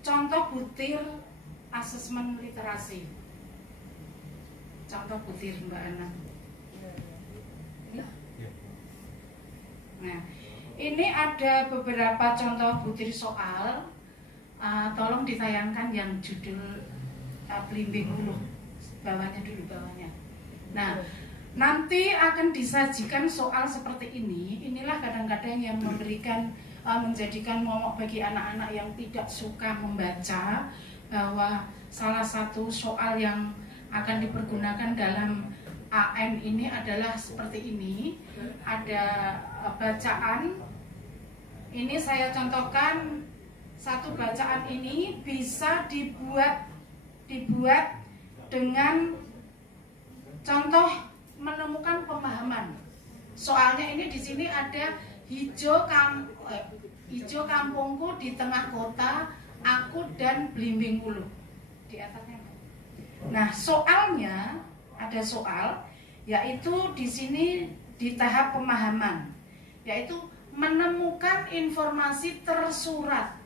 contoh butir asesmen literasi. Contoh butir Mbak Ana. Nah, ini ada beberapa contoh butir soal. Tolong ditayangkan yang judul Blimbing dulu. Bawahnya dulu, bawahnya. Nah, nanti akan disajikan soal seperti ini. Inilah kadang-kadang yang memberikan menjadikan momok bagi anak-anak yang tidak suka membaca, bahwa salah satu soal yang akan dipergunakan dalam AM ini adalah seperti ini. Ada bacaan. Ini saya contohkan, satu bacaan ini bisa dibuat dengan contoh menemukan pemahaman. Soalnya ini di sini ada hijau kampungku di tengah kota, aku dan Blimbing Ulu di atasnya. Nah, soalnya ada soal, yaitu di sini di tahap pemahaman, yaitu menemukan informasi tersurat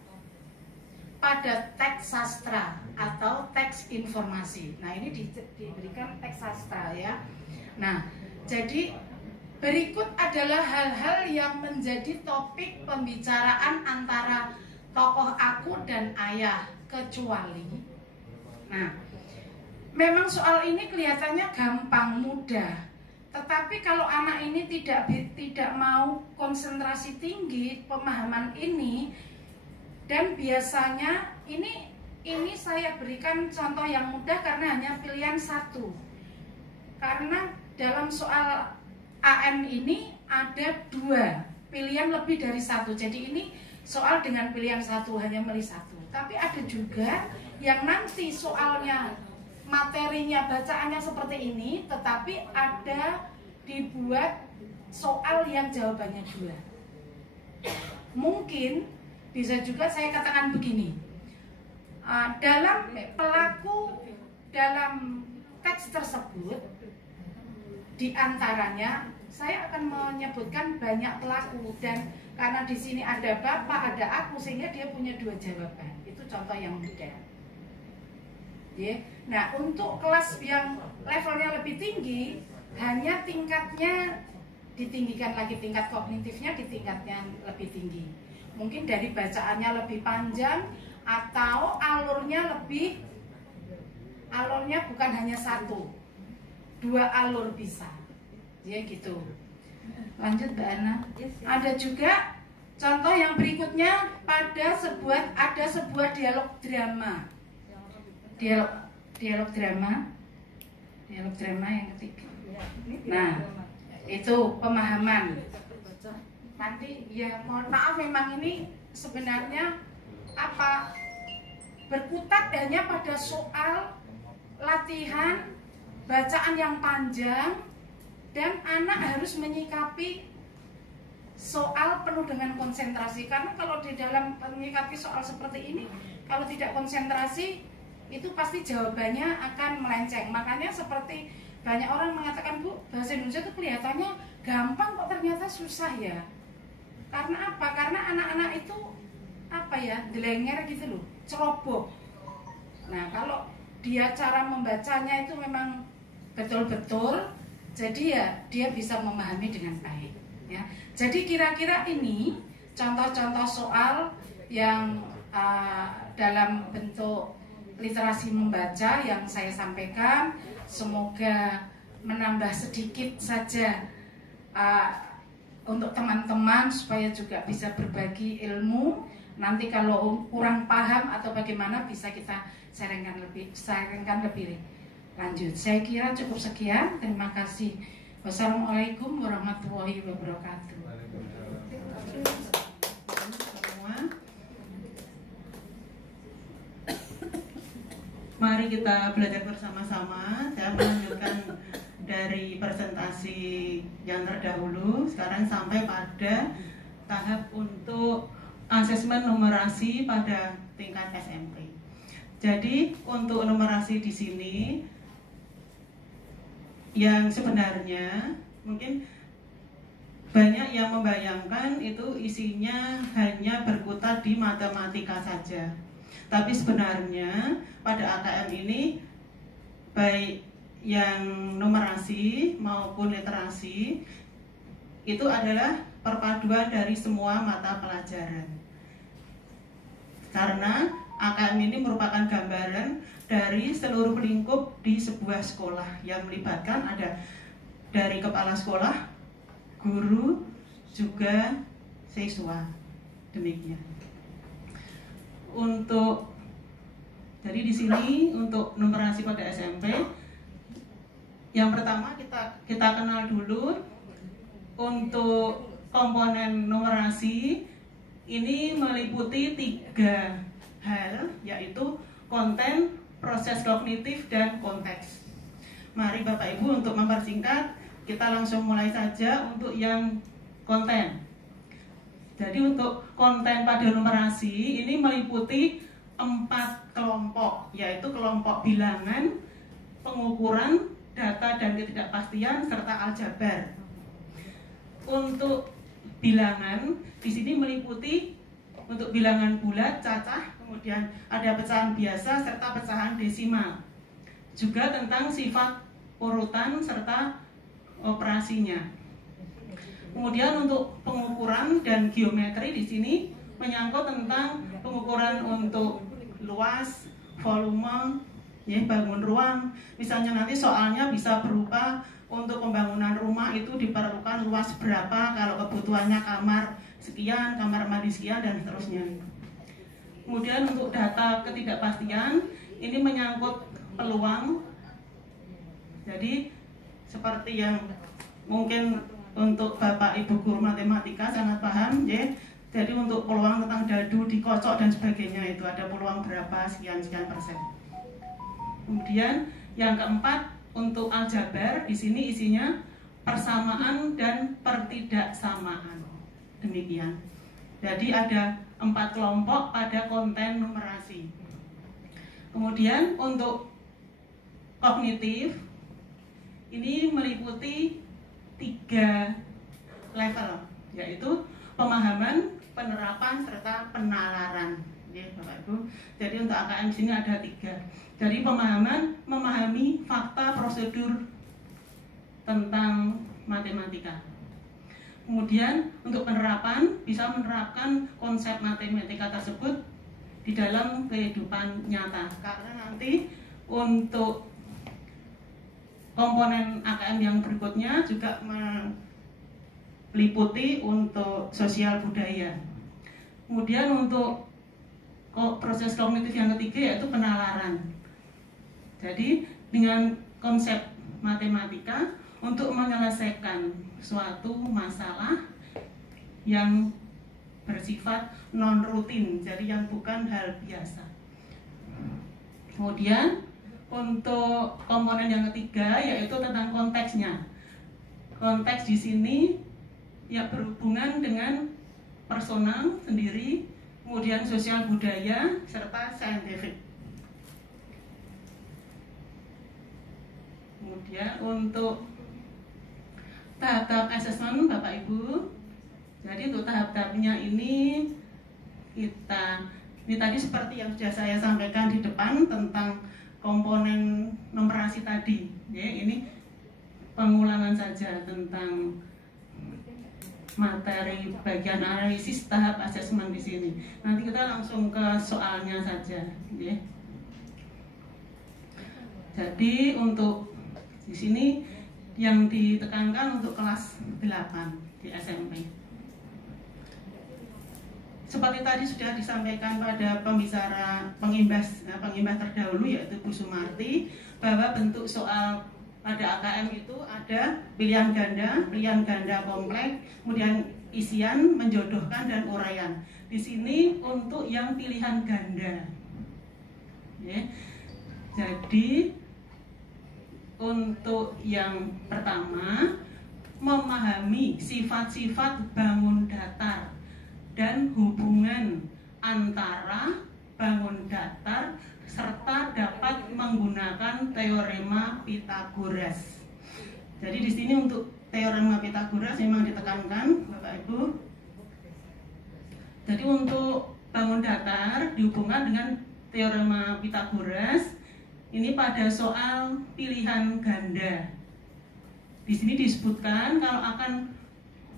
pada teks sastra atau teks informasi. Nah, ini diberikan teks sastra ya. Nah, jadi berikut adalah hal-hal yang menjadi topik pembicaraan antara tokoh aku dan ayah, kecuali. Nah, memang soal ini kelihatannya gampang, mudah. Tetapi kalau anak ini tidak mau konsentrasi tinggi pemahaman ini, dan biasanya ini saya berikan contoh yang mudah karena hanya pilihan satu. Karena dalam soal AM ini ada dua pilihan lebih dari satu. Jadi ini soal dengan pilihan satu, hanya milih satu. Tapi ada juga yang nanti soalnya materinya bacaannya seperti ini, tetapi ada dibuat soal yang jawabannya dua. Mungkin bisa juga saya katakan begini, dalam pelaku dalam teks tersebut, diantaranya saya akan menyebutkan banyak pelaku, dan karena di sini ada bapak, ada aku, sehingga dia punya dua jawaban. Itu contoh yang mudah. Nah, untuk kelas yang levelnya lebih tinggi, hanya tingkatnya ditinggikan lagi, tingkat kognitifnya di tingkatnya lebih tinggi. Mungkin dari bacaannya lebih panjang, atau alurnya bukan hanya satu, dua alur bisa. Ya gitu. Lanjut Mbak Ana. Ada juga contoh yang berikutnya pada sebuah dialog drama. Dialog drama yang ketiga. Nah, itu pemahaman. Nanti ya mohon maaf, memang ini sebenarnya berkutat hanya pada soal latihan bacaan yang panjang, dan anak harus menyikapi soal penuh dengan konsentrasi. Karena kalau di dalam menyikapi soal seperti ini, kalau tidak konsentrasi, itu pasti jawabannya akan melenceng. Makanya seperti banyak orang mengatakan, Bu, bahasa Indonesia itu kelihatannya gampang kok ternyata susah ya. Karena apa? Karena anak-anak itu delenger gitu loh, ceroboh. Nah, kalau dia cara membacanya itu memang betul-betul, jadi ya dia bisa memahami dengan baik ya. Jadi kira-kira ini contoh-contoh soal yang dalam bentuk literasi membaca yang saya sampaikan, semoga menambah sedikit saja untuk teman-teman supaya juga bisa berbagi ilmu. Nanti kalau kurang paham atau bagaimana bisa kita sharingkan lebih lanjut. Saya kira cukup sekian. Terima kasih. Wassalamualaikum warahmatullahi wabarakatuh. Mari kita belajar bersama-sama. Saya melanjutkan dari presentasi yang terdahulu. Sekarang sampai pada tahap untuk asesmen numerasi pada tingkat SMP. Jadi untuk numerasi di sini yang sebenarnya mungkin banyak yang membayangkan itu isinya hanya berkutat di matematika saja. Tapi sebenarnya pada AKM ini baik yang numerasi maupun literasi itu adalah perpaduan dari semua mata pelajaran. Karena AKM ini merupakan gambaran dari seluruh lingkup di sebuah sekolah yang melibatkan ada dari kepala sekolah, guru, juga siswa. Demikian. Jadi di sini untuk numerasi pada SMP, yang pertama kita kenal dulu untuk komponen numerasi ini meliputi 3 hal, yaitu konten, proses kognitif, dan konteks. Mari Bapak Ibu untuk mempersingkat, kita langsung mulai saja untuk yang konten. Jadi untuk konten pada numerasi ini meliputi 4 kelompok, yaitu kelompok bilangan, pengukuran, data dan ketidakpastian, serta aljabar. Untuk bilangan di sini meliputi untuk bilangan bulat, cacah, kemudian ada pecahan biasa serta pecahan desimal. Juga tentang sifat urutan serta operasinya. Kemudian untuk pengukuran dan geometri di sini menyangkut tentang pengukuran untuk luas, volume, ya, bangun ruang. Misalnya nanti soalnya bisa berupa untuk pembangunan rumah itu diperlukan luas berapa, kalau kebutuhannya kamar sekian, kamar mandi sekian, dan seterusnya. Kemudian untuk data ketidakpastian ini menyangkut peluang. Jadi seperti yang mungkin untuk Bapak Ibu guru matematika sangat paham, ya. Jadi untuk peluang tentang dadu dikocok dan sebagainya itu ada peluang berapa sekian persen. Kemudian yang keempat untuk aljabar di sini isinya persamaan dan pertidaksamaan. Demikian. Jadi ada 4 kelompok pada konten numerasi. Kemudian untuk kognitif ini meliputi 3 level, yaitu pemahaman, penerapan, serta penalaran. Ya, Bapak Ibu. Jadi untuk AKM sini ada 3. Jadi pemahaman, memahami fakta prosedur tentang matematika. Kemudian untuk penerapan bisa menerapkan konsep matematika tersebut di dalam kehidupan nyata. Karena nanti untuk komponen AKM yang berikutnya juga meliputi untuk sosial budaya. Kemudian untuk proses kognitif yang ketiga yaitu penalaran. Jadi dengan konsep matematika untuk menyelesaikan suatu masalah yang bersifat non-rutin, jadi yang bukan hal biasa. Kemudian untuk komponen yang ketiga yaitu tentang konteksnya. Konteks di sini ya berhubungan dengan personal sendiri, kemudian sosial budaya serta saintifik. Kemudian untuk tahap-tahap asesmen Bapak Ibu. Jadi untuk tahap-tahapnya ini tadi seperti yang sudah saya sampaikan di depan tentang komponen numerasi tadi, ya, ini pengulangan saja tentang materi bagian analisis tahap asesmen di sini. Nanti kita langsung ke soalnya saja, ya. Jadi untuk di sini yang ditekankan untuk kelas 8 di SMP. Seperti tadi sudah disampaikan pada pengimbas terdahulu yaitu Bu Sumarti, bahwa bentuk soal pada AKM itu ada pilihan ganda kompleks, kemudian isian, menjodohkan, dan uraian. Di sini untuk yang pilihan ganda, ya. Jadi untuk yang pertama, memahami sifat-sifat bangun datar dan hubungan antara bangun datar serta dapat menggunakan teorema Pythagoras. Jadi di sini untuk teorema Pythagoras memang ditekankan, Bapak Ibu. Jadi untuk bangun datar dihubungkan dengan teorema Pythagoras. Ini pada soal pilihan ganda. Di sini disebutkan kalau akan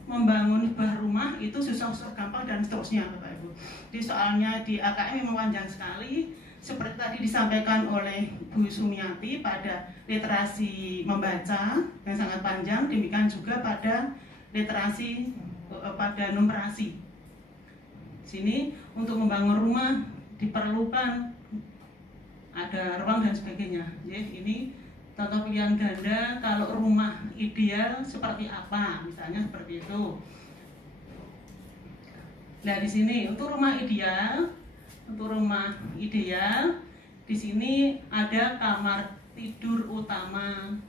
membangun sebuah rumah itu susah gampang dan seterusnya, Bapak Ibu. Di soalnya di AKM memang panjang sekali. Seperti tadi disampaikan oleh Bu Sumiati pada literasi membaca yang sangat panjang, demikian juga pada literasi pada numerasi. Sini untuk membangun rumah diperlukan ada ruang dan sebagainya. Ya, ini contoh pilihan ganda. Kalau rumah ideal seperti apa, misalnya seperti itu. Nah di sini untuk rumah ideal, di sini ada kamar tidur utama,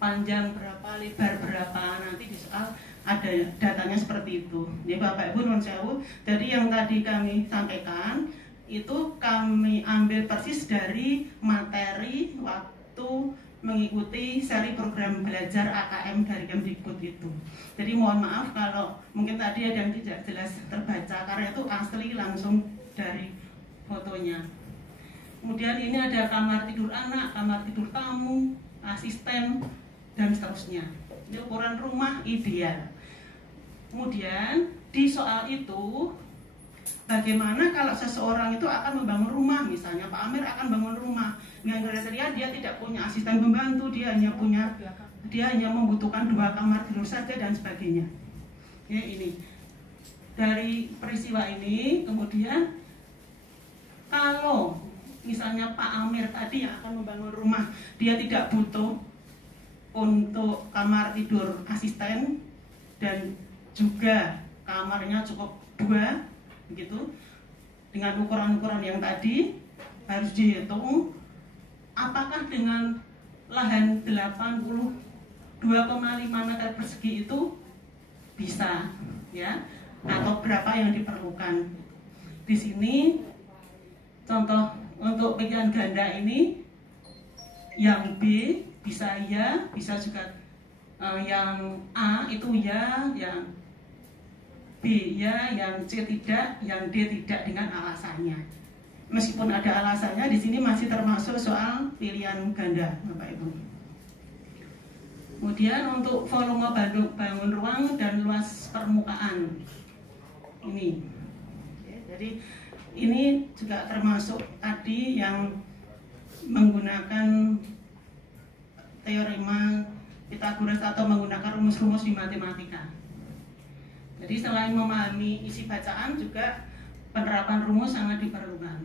panjang berapa, lebar berapa, nanti di soal ada datanya seperti itu. Ya Bapak Ibu non sewu. Jadi yang tadi kami sampaikan itu kami ambil persis dari materi waktu mengikuti seri program belajar AKM dari Kemdikbud itu. Jadi mohon maaf kalau mungkin tadi ada yang tidak jelas terbaca karena itu asli langsung dari fotonya. Kemudian ini ada kamar tidur anak, kamar tidur tamu, asisten, dan seterusnya. Ini ukuran rumah ideal. Kemudian di soal itu, bagaimana kalau seseorang itu akan membangun rumah, misalnya Pak Amir akan bangun rumah dengan kriteria dia tidak punya asisten pembantu, dia hanya membutuhkan 2 kamar tidur saja dan sebagainya. Ya ini dari peristiwa ini. Kemudian kalau misalnya Pak Amir tadi yang akan membangun rumah, dia tidak butuh untuk kamar tidur asisten dan juga kamarnya cukup 2 begitu, dengan ukuran-ukuran yang tadi harus dihitung apakah dengan lahan 82,5 meter persegi itu bisa, ya, atau berapa yang diperlukan. Di sini contoh untuk pilihan ganda ini, yang B bisa ya, bisa juga yang A itu ya, yang B ya, yang C tidak, yang D tidak dengan alasannya. Meskipun ada alasannya, di sini masih termasuk soal pilihan ganda, Bapak Ibu. Kemudian untuk volume bangun ruang dan luas permukaan ini. Jadi ini juga termasuk tadi yang menggunakan teorema Pythagoras atau menggunakan rumus-rumus di matematika. Jadi selain memahami isi bacaan juga penerapan rumus sangat diperlukan.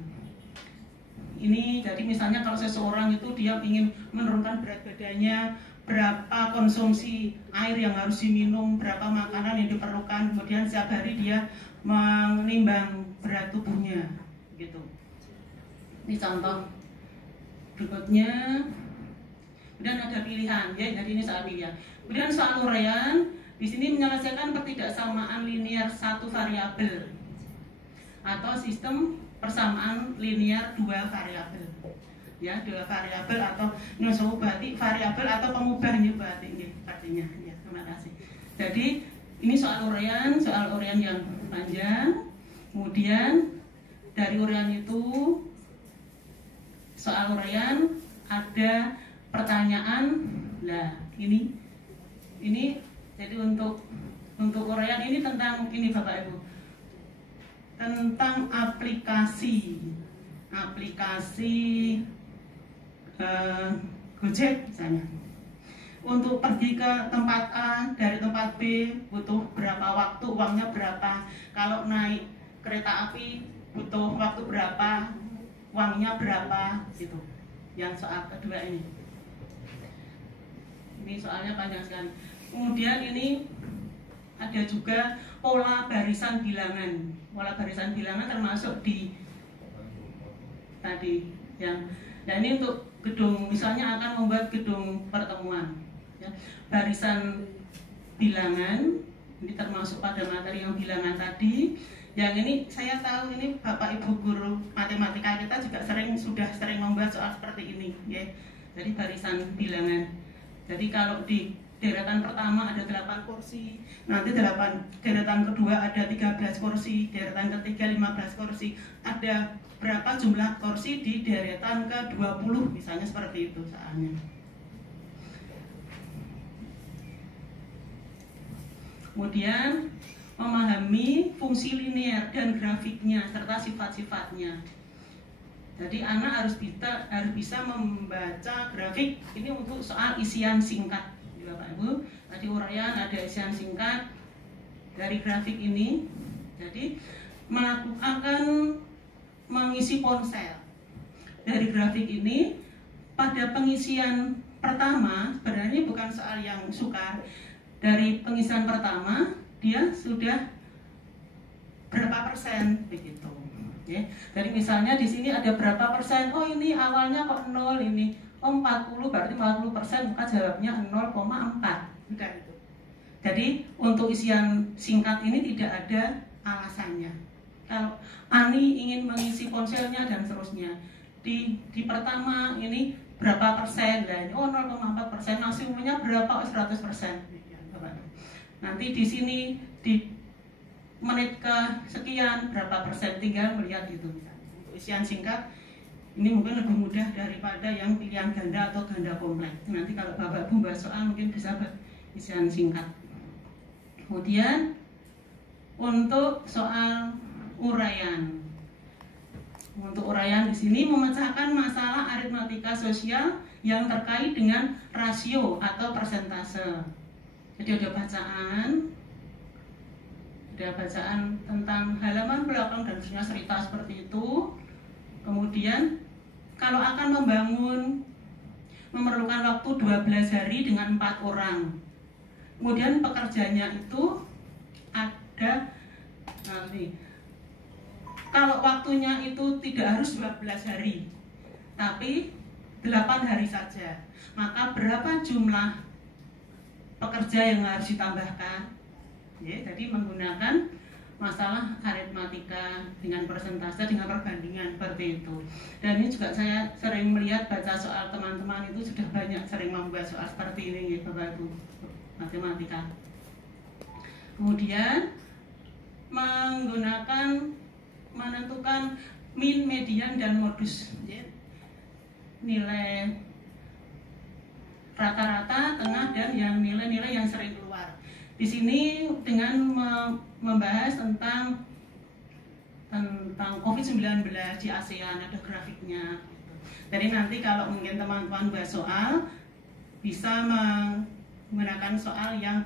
Ini jadi misalnya kalau seseorang itu dia ingin menurunkan berat badannya, berapa konsumsi air yang harus diminum, berapa makanan yang diperlukan, kemudian setiap hari dia menimbang berat tubuhnya, gitu. Ini contoh berikutnya. Kemudian ada pilihan, ya. Jadi ini soal pilihan. Kemudian soal uraian. Di sini menyelesaikan ketidaksamaan linear satu variabel atau sistem persamaan linear 2 variabel. Ya, 2 variabel atau berarti variabel atau pengubahnya berarti artinya. Ya, terima kasih. Jadi ini soal uraian yang panjang. Kemudian dari uraian itu soal uraian ada pertanyaan. Nah, ini jadi untuk Untuk uraian ini tentang ini Bapak Ibu, tentang aplikasi Gojek misalnya. Untuk pergi ke tempat A dari tempat B butuh berapa waktu, uangnya berapa. Kalau naik kereta api butuh waktu berapa, uangnya berapa, gitu. Yang soal kedua ini soalnya panjang sekali. Kemudian ini ada juga pola barisan bilangan. Pola barisan bilangan termasuk di tadi yang, dan ini untuk gedung, misalnya akan membuat gedung pertemuan, ya. Barisan bilangan ini termasuk pada materi yang bilangan tadi. Yang ini saya tahu ini Bapak Ibu guru matematika kita juga sudah sering membuat soal seperti ini, ya. Jadi barisan bilangan. Jadi kalau di deretan pertama ada 8 kursi, nanti deretan kedua ada 13 kursi, deretan ketiga 15 kursi, ada berapa jumlah kursi di deretan ke-20, misalnya seperti itu soalnya. Kemudian memahami fungsi linear dan grafiknya serta sifat-sifatnya. Jadi anak harus bisa membaca grafik ini untuk soal isian singkat, Bapak Ibu. Tadi uraian ada isian singkat dari grafik ini. Jadi akan mengisi ponsel dari grafik ini. Pada pengisian pertama sebenarnya bukan soal yang sukar. Dari pengisian pertama dia sudah berapa persen begitu. Ya. Jadi misalnya di sini ada berapa persen? Oh ini awalnya kok 0 ini. Oh 40 berarti 40%, maka jawabnya 0,4. Sudah itu. Jadi untuk isian singkat ini tidak ada alasannya. Kalau Ani ingin mengisi ponselnya dan seterusnya. Di pertama ini berapa persen? Nah, ini, oh 0,4%, maksimumnya berapa? Oh 100%. Nanti di sini di menit ke sekian berapa persen, tinggal melihat itu misalnya. Untuk isian singkat ini mungkin lebih mudah daripada yang pilihan ganda atau ganda kompleks. Nanti kalau Bapak Ibu bahas soal mungkin bisa isian singkat. Kemudian untuk soal uraian. Untuk uraian di sini memecahkan masalah aritmatika sosial yang terkait dengan rasio atau persentase. Jadi ada bacaan tentang halaman belakang dan seterusnya, cerita seperti itu. Kemudian kalau akan memerlukan waktu 12 hari dengan 4 orang. Kemudian pekerjanya itu ada nanti. Kalau waktunya itu tidak harus 12 hari, tapi 8 hari saja. Maka berapa jumlah pekerja yang harus ditambahkan? Ya, jadi menggunakan masalah aritmatika dengan persentase, dengan perbandingan seperti itu. Dan ini juga saya sering melihat baca soal teman-teman itu sudah banyak sering membuat soal seperti ini ya Bapak Ibu, matematika. Kemudian menentukan min, median, dan modus. Ya. Nilai rata-rata, tengah, dan yang nilai-nilai yang sering keluar. Di sini dengan membahas tentang COVID-19 di ASEAN, ada grafiknya. Jadi nanti kalau mungkin teman-teman bahas soal bisa menggunakan soal yang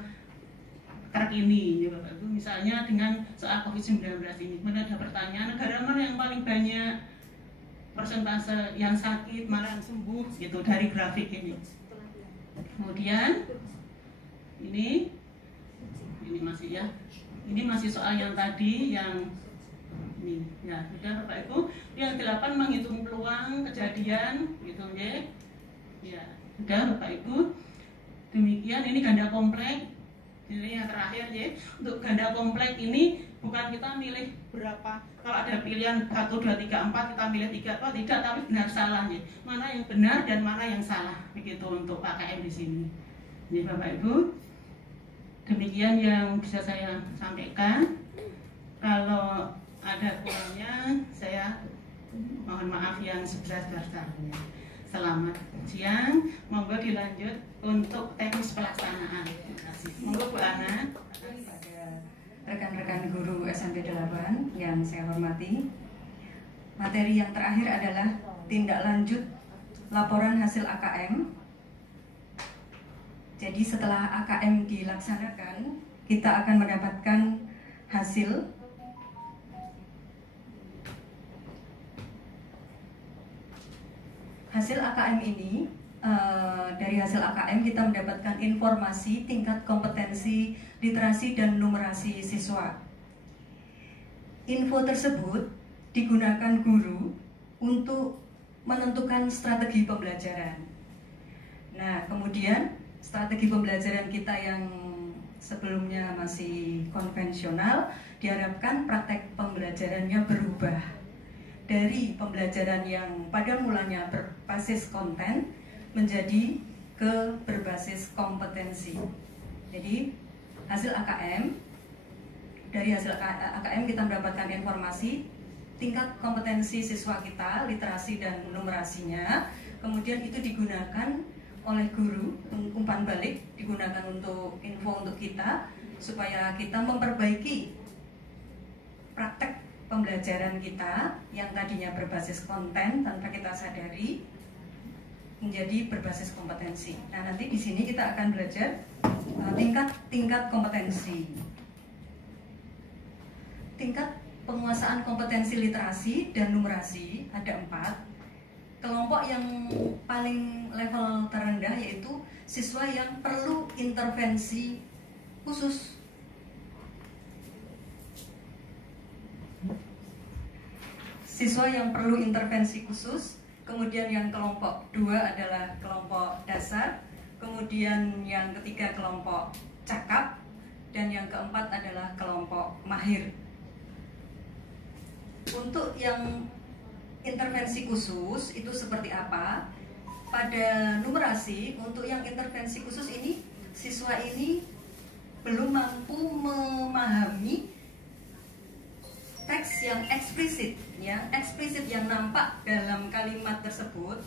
terkini, ya Bapak Ibu. Misalnya dengan soal COVID-19 ini, kemudian ada pertanyaan negara mana yang paling banyak persentase yang sakit, mana yang sembuh, gitu dari grafik ini. Kemudian ini masih ya, ini masih soal yang tadi yang ini ya sudah Bapak Ibu. Yang 8 menghitung peluang kejadian gitu ya. Ya sudah Bapak Ibu. Demikian ini ganda kompleks. Ini yang terakhir ya. Untuk ganda kompleks ini bukan kita milih berapa. Kalau ada pilihan 1, 2, 3, 4 kita milih 3 atau tidak, tapi benar salah ya. Mana yang benar dan mana yang salah begitu untuk KKM di sini. Ini Bapak Ibu. Demikian yang bisa saya sampaikan. Kalau ada kurangnya saya mohon maaf yang sebesar-besarnya. Selamat siang, monggo dilanjut untuk teknis pelaksanaan. Terima kasih. Monggo Bu Ana. rekan-rekan guru SMP 8 yang saya hormati. Materi yang terakhir adalah tindak lanjut laporan hasil AKM. Jadi setelah AKM dilaksanakan, kita akan mendapatkan hasil AKM ini. Dari hasil AKM kita mendapatkan informasi tingkat kompetensi literasi dan numerasi siswa. Info tersebut digunakan guru untuk menentukan strategi pembelajaran. Nah, kemudian strategi pembelajaran kita yang sebelumnya masih konvensional, diharapkan praktek pembelajarannya berubah dari pembelajaran yang pada mulanya berbasis konten menjadi ke berbasis kompetensi. Jadi hasil AKM, dari hasil AKM kita mendapatkan informasi tingkat kompetensi siswa kita, literasi dan numerasinya. Kemudian itu digunakan oleh guru, umpan balik digunakan untuk info untuk kita supaya kita memperbaiki praktek pembelajaran kita yang tadinya berbasis konten tanpa kita sadari menjadi berbasis kompetensi. Nah, nanti di sini kita akan belajar tingkat kompetensi. Tingkat penguasaan kompetensi literasi dan numerasi ada 4. Kelompok yang paling level terendah yaitu siswa yang perlu intervensi khusus. Siswa yang perlu intervensi khusus. Kemudian yang kelompok 2 adalah kelompok dasar. Kemudian yang ketiga kelompok cakap. Dan yang keempat adalah kelompok mahir. Untuk yang intervensi khusus itu seperti apa? Pada numerasi, untuk yang intervensi khusus ini, siswa ini belum mampu memahami teks yang eksplisit yang nampak dalam kalimat tersebut,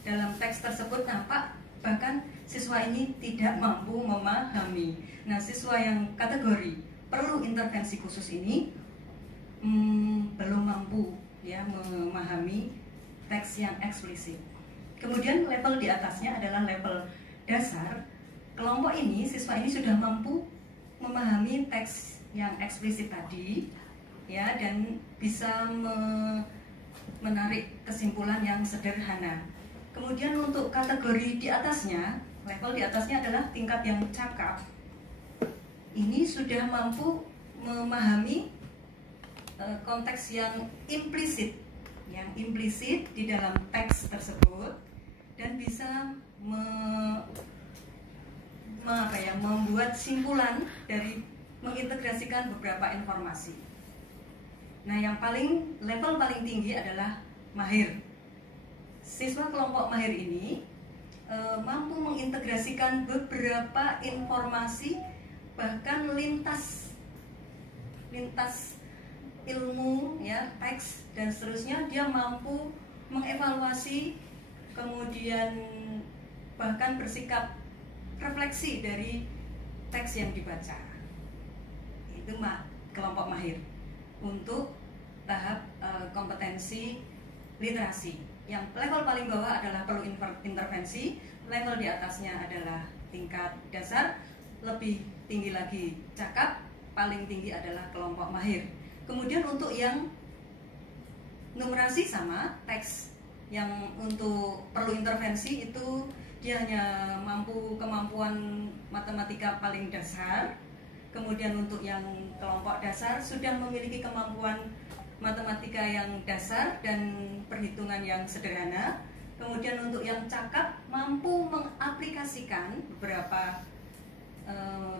dalam teks tersebut nampak, bahkan siswa ini tidak mampu memahami. Nah, siswa yang kategori perlu intervensi khusus ini belum mampu memahami teks yang eksplisit. Kemudian level di atasnya adalah level dasar. Kelompok ini, siswa ini sudah mampu memahami teks yang eksplisit tadi, dan bisa menarik kesimpulan yang sederhana. Kemudian untuk kategori di atasnya, level di atasnya adalah tingkat yang cakap. Ini sudah mampu memahami konteks yang implisit di dalam teks tersebut dan bisa membuat simpulan dari mengintegrasikan beberapa informasi. Nah, yang level paling tinggi adalah mahir. Siswa kelompok mahir ini mampu mengintegrasikan beberapa informasi, bahkan lintas ilmu, teks dan seterusnya. Dia mampu mengevaluasi, kemudian bahkan bersikap refleksi dari teks yang dibaca. Itu kelompok mahir. Untuk tahap kompetensi literasi, yang level paling bawah adalah perlu intervensi, level di atasnya adalah tingkat dasar, lebih tinggi lagi cakap, paling tinggi adalah kelompok mahir. Kemudian untuk yang numerasi sama, teks yang untuk perlu intervensi itu dia hanya mampu kemampuan matematika paling dasar. Kemudian untuk yang kelompok dasar sudah memiliki kemampuan matematika yang dasar dan perhitungan yang sederhana. Kemudian untuk yang cakap mampu mengaplikasikan beberapa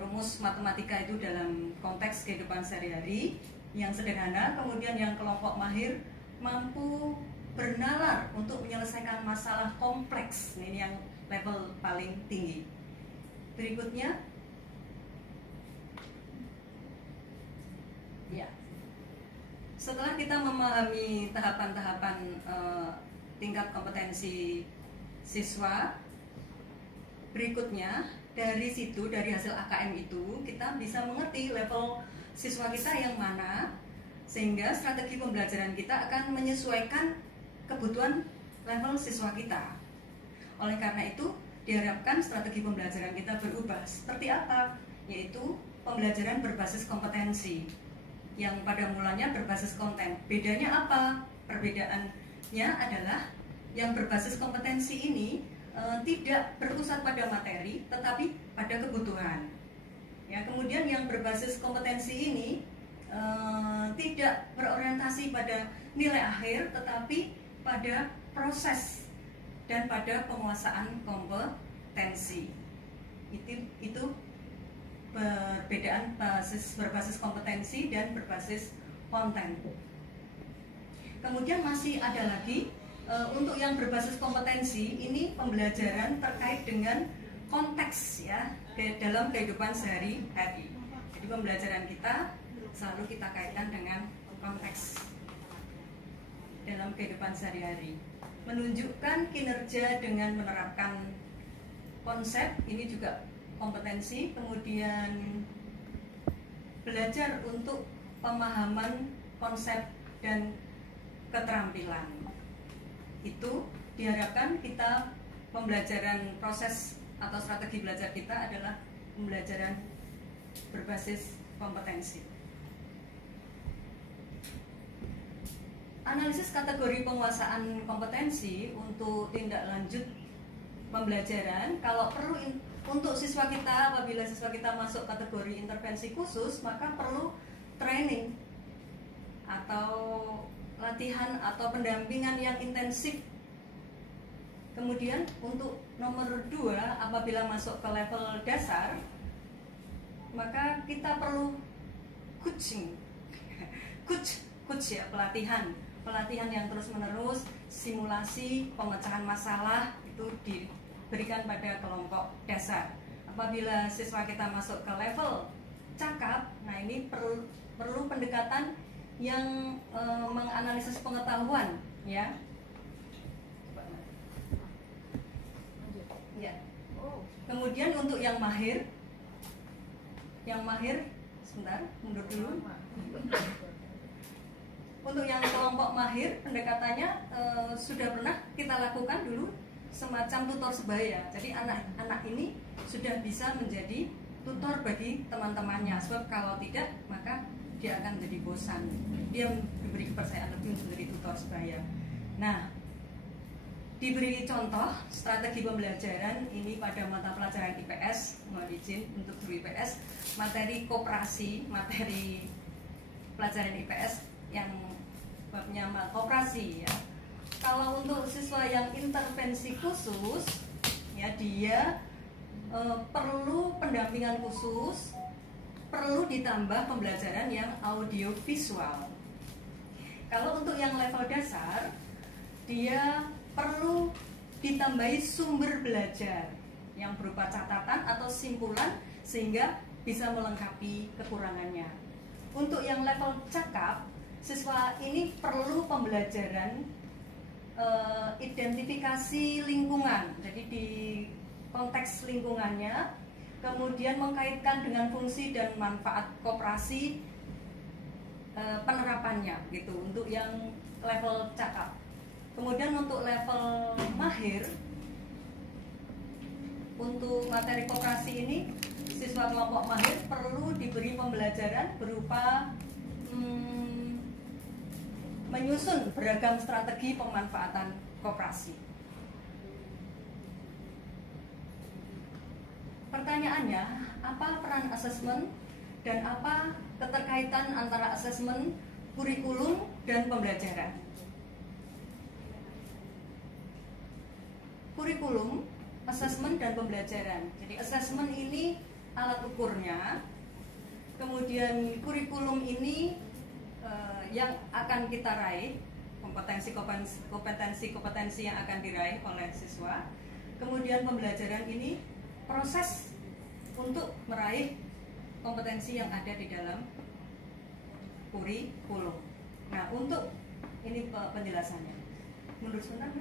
rumus matematika itu dalam konteks kehidupan sehari-hari yang sederhana. Kemudian yang kelompok mahir mampu bernalar untuk menyelesaikan masalah kompleks. Ini yang level paling tinggi. Berikutnya, setelah kita memahami tahapan-tahapan tingkat kompetensi siswa, berikutnya dari situ, dari hasil AKM itu kita bisa mengerti level siswa kita yang mana, sehingga strategi pembelajaran kita akan menyesuaikan kebutuhan level siswa kita. Oleh karena itu, diharapkan strategi pembelajaran kita berubah. Seperti apa? Yaitu pembelajaran berbasis kompetensi, yang pada mulanya berbasis konten. Bedanya apa? Perbedaannya adalah yang berbasis kompetensi ini tidak berpusat pada materi, tetapi pada kebutuhan. Ya, kemudian yang berbasis kompetensi ini tidak berorientasi pada nilai akhir, tetapi pada proses dan pada penguasaan kompetensi. Itu perbedaan berbasis kompetensi dan berbasis konten. Kemudian masih ada lagi untuk yang berbasis kompetensi, ini pembelajaran terkait dengan konteks ya dalam kehidupan sehari-hari. Jadi pembelajaran kita selalu kita kaitkan dengan konteks dalam kehidupan sehari-hari. Menunjukkan kinerja dengan menerapkan konsep, ini juga kompetensi. Kemudian belajar untuk pemahaman konsep dan keterampilan. Itu diharapkan kita pembelajaran proses atau strategi belajar kita adalah pembelajaran berbasis kompetensi. Analisis kategori penguasaan kompetensi untuk tindak lanjut pembelajaran. Kalau perlu untuk siswa kita, apabila siswa kita masuk kategori intervensi khusus, maka perlu training atau latihan atau pendampingan yang intensif. Kemudian untuk nomor 2, apabila masuk ke level dasar, maka kita perlu coaching, coach ya, pelatihan yang terus menerus, simulasi pemecahan masalah itu diberikan pada kelompok dasar. Apabila siswa kita masuk ke level cakap, nah ini perlu pendekatan yang menganalisis pengetahuan ya. Ya. Kemudian untuk yang mahir sebentar, mundur dulu. Untuk yang kelompok mahir, pendekatannya sudah pernah kita lakukan dulu semacam tutor sebaya. Jadi anak-anak ini sudah bisa menjadi tutor bagi teman-temannya. Sebab kalau tidak, maka dia akan menjadi bosan. Dia diberi kepercayaan lebih untuk menjadi tutor sebaya. Nah, diberi contoh strategi pembelajaran ini pada mata pelajaran IPS, mohon izin untuk guru IPS, materi koperasi, materi pelajaran IPS yang babnya koperasi ya. Kalau untuk siswa yang intervensi khusus, ya dia perlu pendampingan khusus, perlu ditambah pembelajaran yang audio visual. Kalau untuk yang level dasar, dia perlu ditambahi sumber belajar yang berupa catatan atau simpulan sehingga bisa melengkapi kekurangannya. Untuk yang level cakap, siswa ini perlu pembelajaran identifikasi lingkungan. Jadi di konteks lingkungannya, kemudian mengkaitkan dengan fungsi dan manfaat koperasi, penerapannya gitu untuk yang level cakap. Kemudian untuk level mahir, untuk materi koperasi ini siswa kelompok mahir perlu diberi pembelajaran berupa menyusun beragam strategi pemanfaatan koperasi. Pertanyaannya, apa peran asesmen dan apa keterkaitan antara asesmen, kurikulum, dan pembelajaran? Kurikulum, asesmen, dan pembelajaran. Jadi asesmen ini alat ukurnya, kemudian kurikulum ini yang akan kita raih, kompetensi yang akan diraih oleh siswa. Kemudian pembelajaran ini proses untuk meraih kompetensi yang ada di dalam kurikulum. Nah, untuk ini penjelasannya. Menurut sebentar,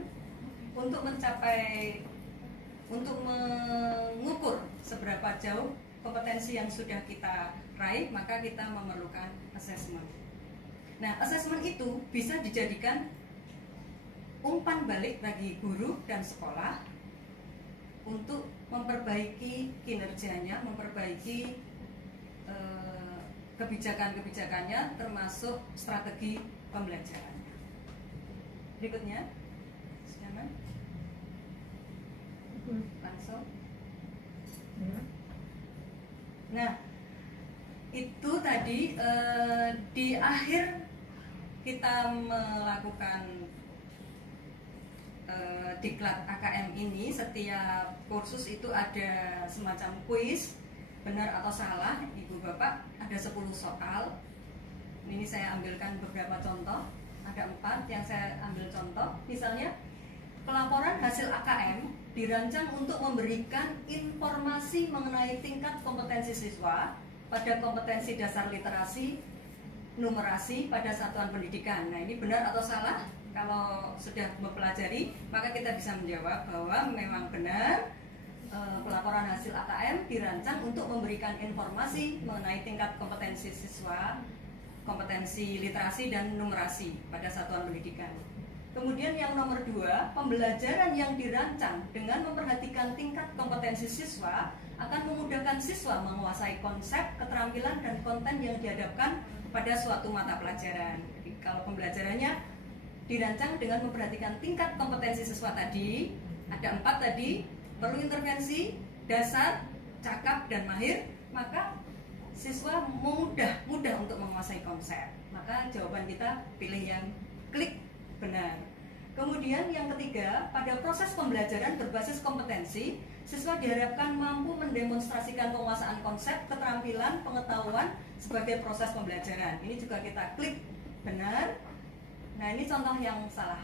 untuk mengukur seberapa jauh kompetensi yang sudah kita raih, maka kita memerlukan assessment. Nah, assessment itu bisa dijadikan umpan balik bagi guru dan sekolah untuk memperbaiki kinerjanya, memperbaiki kebijakan-kebijakannya, termasuk strategi pembelajarannya. Berikutnya, silakan. Langsung. Nah, itu tadi di akhir kita melakukan diklat AKM ini, setiap kursus itu ada semacam kuis, benar atau salah, Ibu Bapak, ada 10 soal. Ini saya ambilkan beberapa contoh, ada 4 yang saya ambil contoh. Misalnya, pelaporan hasil AKM dirancang untuk memberikan informasi mengenai tingkat kompetensi siswa pada kompetensi dasar literasi, numerasi pada satuan pendidikan. Nah, ini benar atau salah? Kalau sudah mempelajari, maka kita bisa menjawab bahwa memang benar pelaporan hasil AKM dirancang untuk memberikan informasi mengenai tingkat kompetensi siswa, kompetensi literasi dan numerasi pada satuan pendidikan. Kemudian yang nomor 2, pembelajaran yang dirancang dengan memperhatikan tingkat kompetensi siswa akan memudahkan siswa menguasai konsep, keterampilan, dan konten yang dihadapkan pada suatu mata pelajaran. Jadi kalau pembelajarannya dirancang dengan memperhatikan tingkat kompetensi siswa tadi, ada 4 tadi, perlu intervensi, dasar, cakap, dan mahir, maka siswa mudah untuk menguasai konsep. Maka jawaban kita pilih yang klik benar. Kemudian yang ketiga, pada proses pembelajaran berbasis kompetensi, siswa diharapkan mampu mendemonstrasikan penguasaan konsep, keterampilan, pengetahuan sebagai proses pembelajaran. Ini juga kita klik benar. Nah, ini contoh yang salah.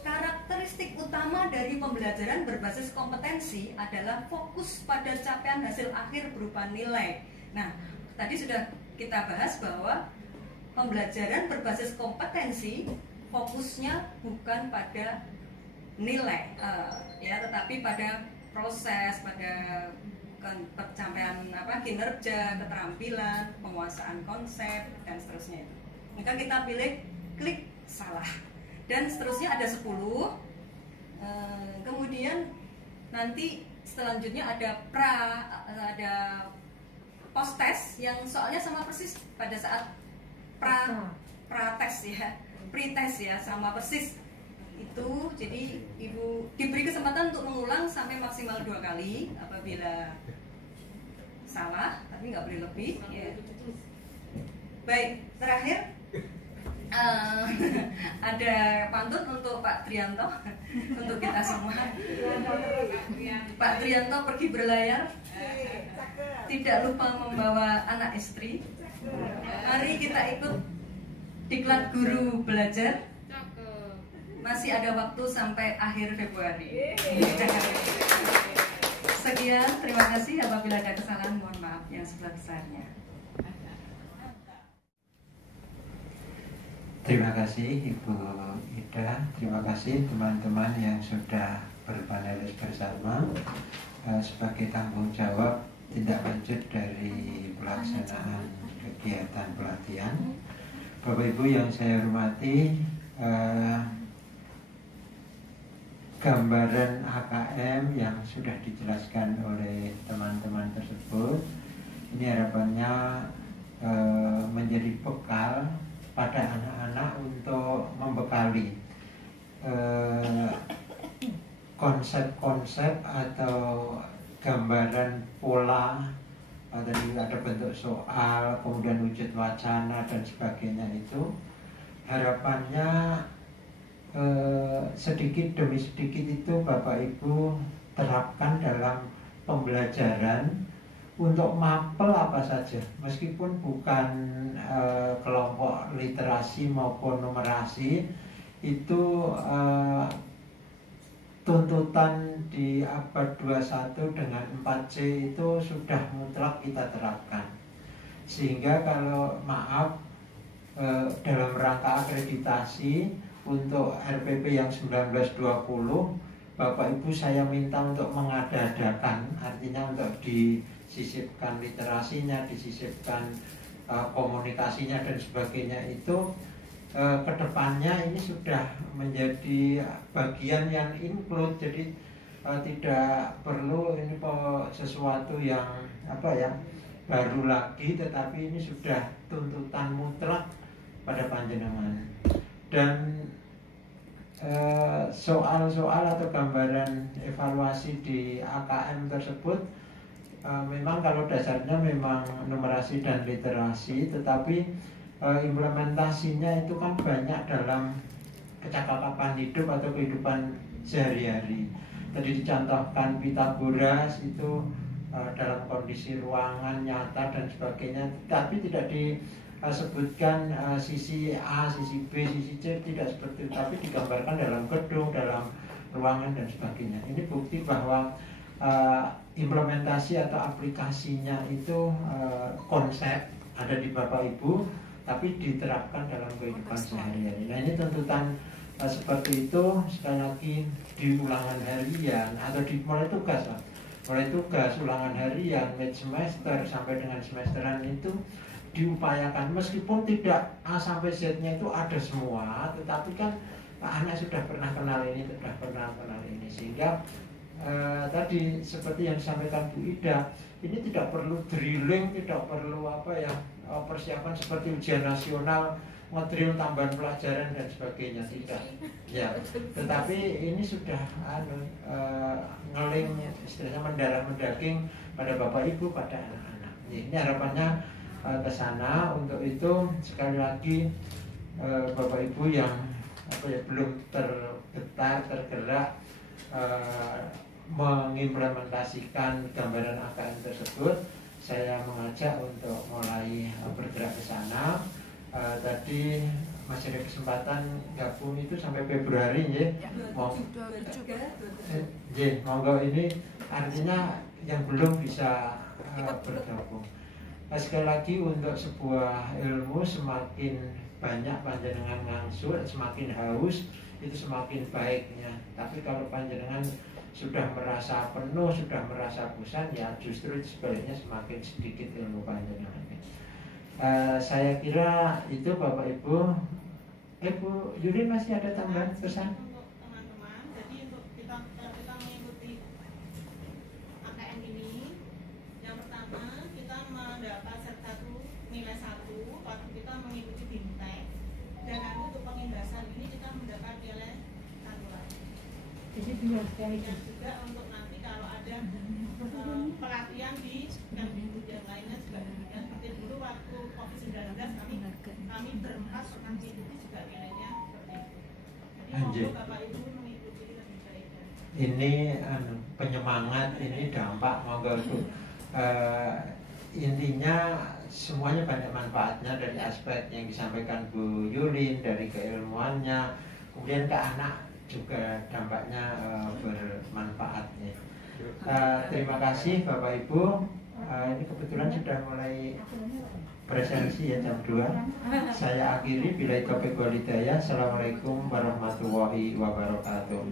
Karakteristik utama dari pembelajaran berbasis kompetensi adalah fokus pada capaian hasil akhir berupa nilai. Nah, tadi sudah kita bahas bahwa pembelajaran berbasis kompetensi fokusnya bukan pada nilai, tetapi pada proses, pada pencapaian kinerja, keterampilan, penguasaan konsep, dan seterusnya itu. Maka kita pilih klik salah. Dan seterusnya ada 10. Kemudian nanti selanjutnya ada post test yang soalnya sama persis pada saat pra-test ya, pre-test ya, sama persis itu. Jadi Ibu diberi kesempatan untuk mengulang sampai maksimal 2 kali. Apabila salah, tapi nggak boleh lebih ya. Baik, terakhir ada pantun untuk Pak Trianto untuk kita semua. Pak Trianto pergi berlayar, tidak lupa membawa anak istri. Mari kita ikut diklat guru belajar. Masih ada waktu sampai akhir Februari. Sekian, terima kasih. Apabila ada kesalahan, mohon maaf yang sebesar-besarnya. Terima kasih Ibu Ida, terima kasih teman-teman yang sudah berpanelis bersama. Sebagai tanggung jawab tindak lanjut dari pelaksanaan kegiatan pelatihan, Bapak Ibu yang saya hormati, gambaran AKM yang sudah dijelaskan oleh teman-teman tersebut, ini harapannya menjadi bekal pada anak-anak untuk membekali konsep-konsep atau gambaran pola, atau ada bentuk soal, kemudian wujud wacana dan sebagainya. Itu harapannya sedikit demi sedikit itu Bapak Ibu terapkan dalam pembelajaran untuk mapel apa saja, meskipun bukan kelompok literasi maupun numerasi. Itu tuntutan di abad 21 dengan 4C itu sudah mutlak kita terapkan. Sehingga kalau dalam rangka akreditasi untuk RPP yang 1920, Bapak Ibu saya minta untuk mengadakan, artinya untuk di disisipkan literasinya, disisipkan komunikasinya dan sebagainya, itu kedepannya ini sudah menjadi bagian yang include. Jadi tidak perlu ini sesuatu yang baru lagi, tetapi ini sudah tuntutan mutlak pada panjenengan. Dan soal-soal atau gambaran evaluasi di AKM tersebut memang kalau dasarnya memang numerasi dan literasi, tetapi implementasinya itu kan banyak dalam kecakapan hidup atau kehidupan sehari-hari. Tadi dicontohkan Pythagoras itu dalam kondisi ruangan nyata dan sebagainya, tapi tidak disebutkan sisi A, sisi B, sisi C, tidak seperti itu, tapi digambarkan dalam gedung, dalam ruangan dan sebagainya. Ini bukti bahwa implementasi atau aplikasinya itu konsep ada di Bapak Ibu, tapi diterapkan dalam kehidupan sehari-hari. Nah, ini tuntutan seperti itu. Sekali lagi di ulangan harian atau di mulai tugas ulangan harian, mid semester sampai dengan semesteran itu diupayakan, meskipun tidak A sampai Z-nya itu ada semua, tetapi kan anak sudah pernah kenal ini, sehingga tadi seperti yang disampaikan Bu Ida, ini tidak perlu drilling, tidak perlu persiapan seperti ujian nasional, ngedrill tambahan pelajaran dan sebagainya, tidak. Ya, tetapi ini sudah ngeling, istilahnya mendarah mendaging pada Bapak Ibu, pada anak-anak. Ini harapannya ke sana. Untuk itu sekali lagi Bapak Ibu yang belum tergerak mengimplementasikan gambaran AKM tersebut, saya mengajak untuk mulai bergerak ke sana. Tadi masih ada kesempatan gabung itu sampai Februari ya. Monggo, ini artinya yang belum bisa bergabung. Sekali lagi, untuk sebuah ilmu semakin banyak panjenengan ngangsul, semakin haus, itu semakin baiknya. Tapi kalau panjenengan sudah merasa penuh, sudah merasa bosan, ya justru sebaliknya semakin sedikit ilmu panjenengan. Saya kira itu Bapak Ibu. Bu Yulin masih ada tambahan pesan? Untuk teman-teman, jadi untuk kita mengikuti AKM ini, yang pertama kita mendapat satu nilai 1 waktu kita mengikuti BIMTEK, dan nanti untuk pengindasan ini kita mendapat nilai 1. Jadi juga untuk nanti kalau ada pelatihan di yang lainnya juga demikian. Seperti dulu waktu COVID-19 kami berempat mengikuti juga nilainya seperti itu. Jadi mau Bapak Ibu mengikuti lebih baik. Ini penyemangat, ini dampak, monggo Bu. Intinya semuanya banyak manfaatnya dari aspek yang disampaikan Bu Yulin, dari keilmuannya, kemudian ke anak juga dampaknya bermanfaat ya. Terima kasih Bapak Ibu. Ini kebetulan sudah mulai presensi ya, jam 2. Saya akhiri, billahi taufiq wal hidayah. Assalamualaikum warahmatullahi wabarakatuh.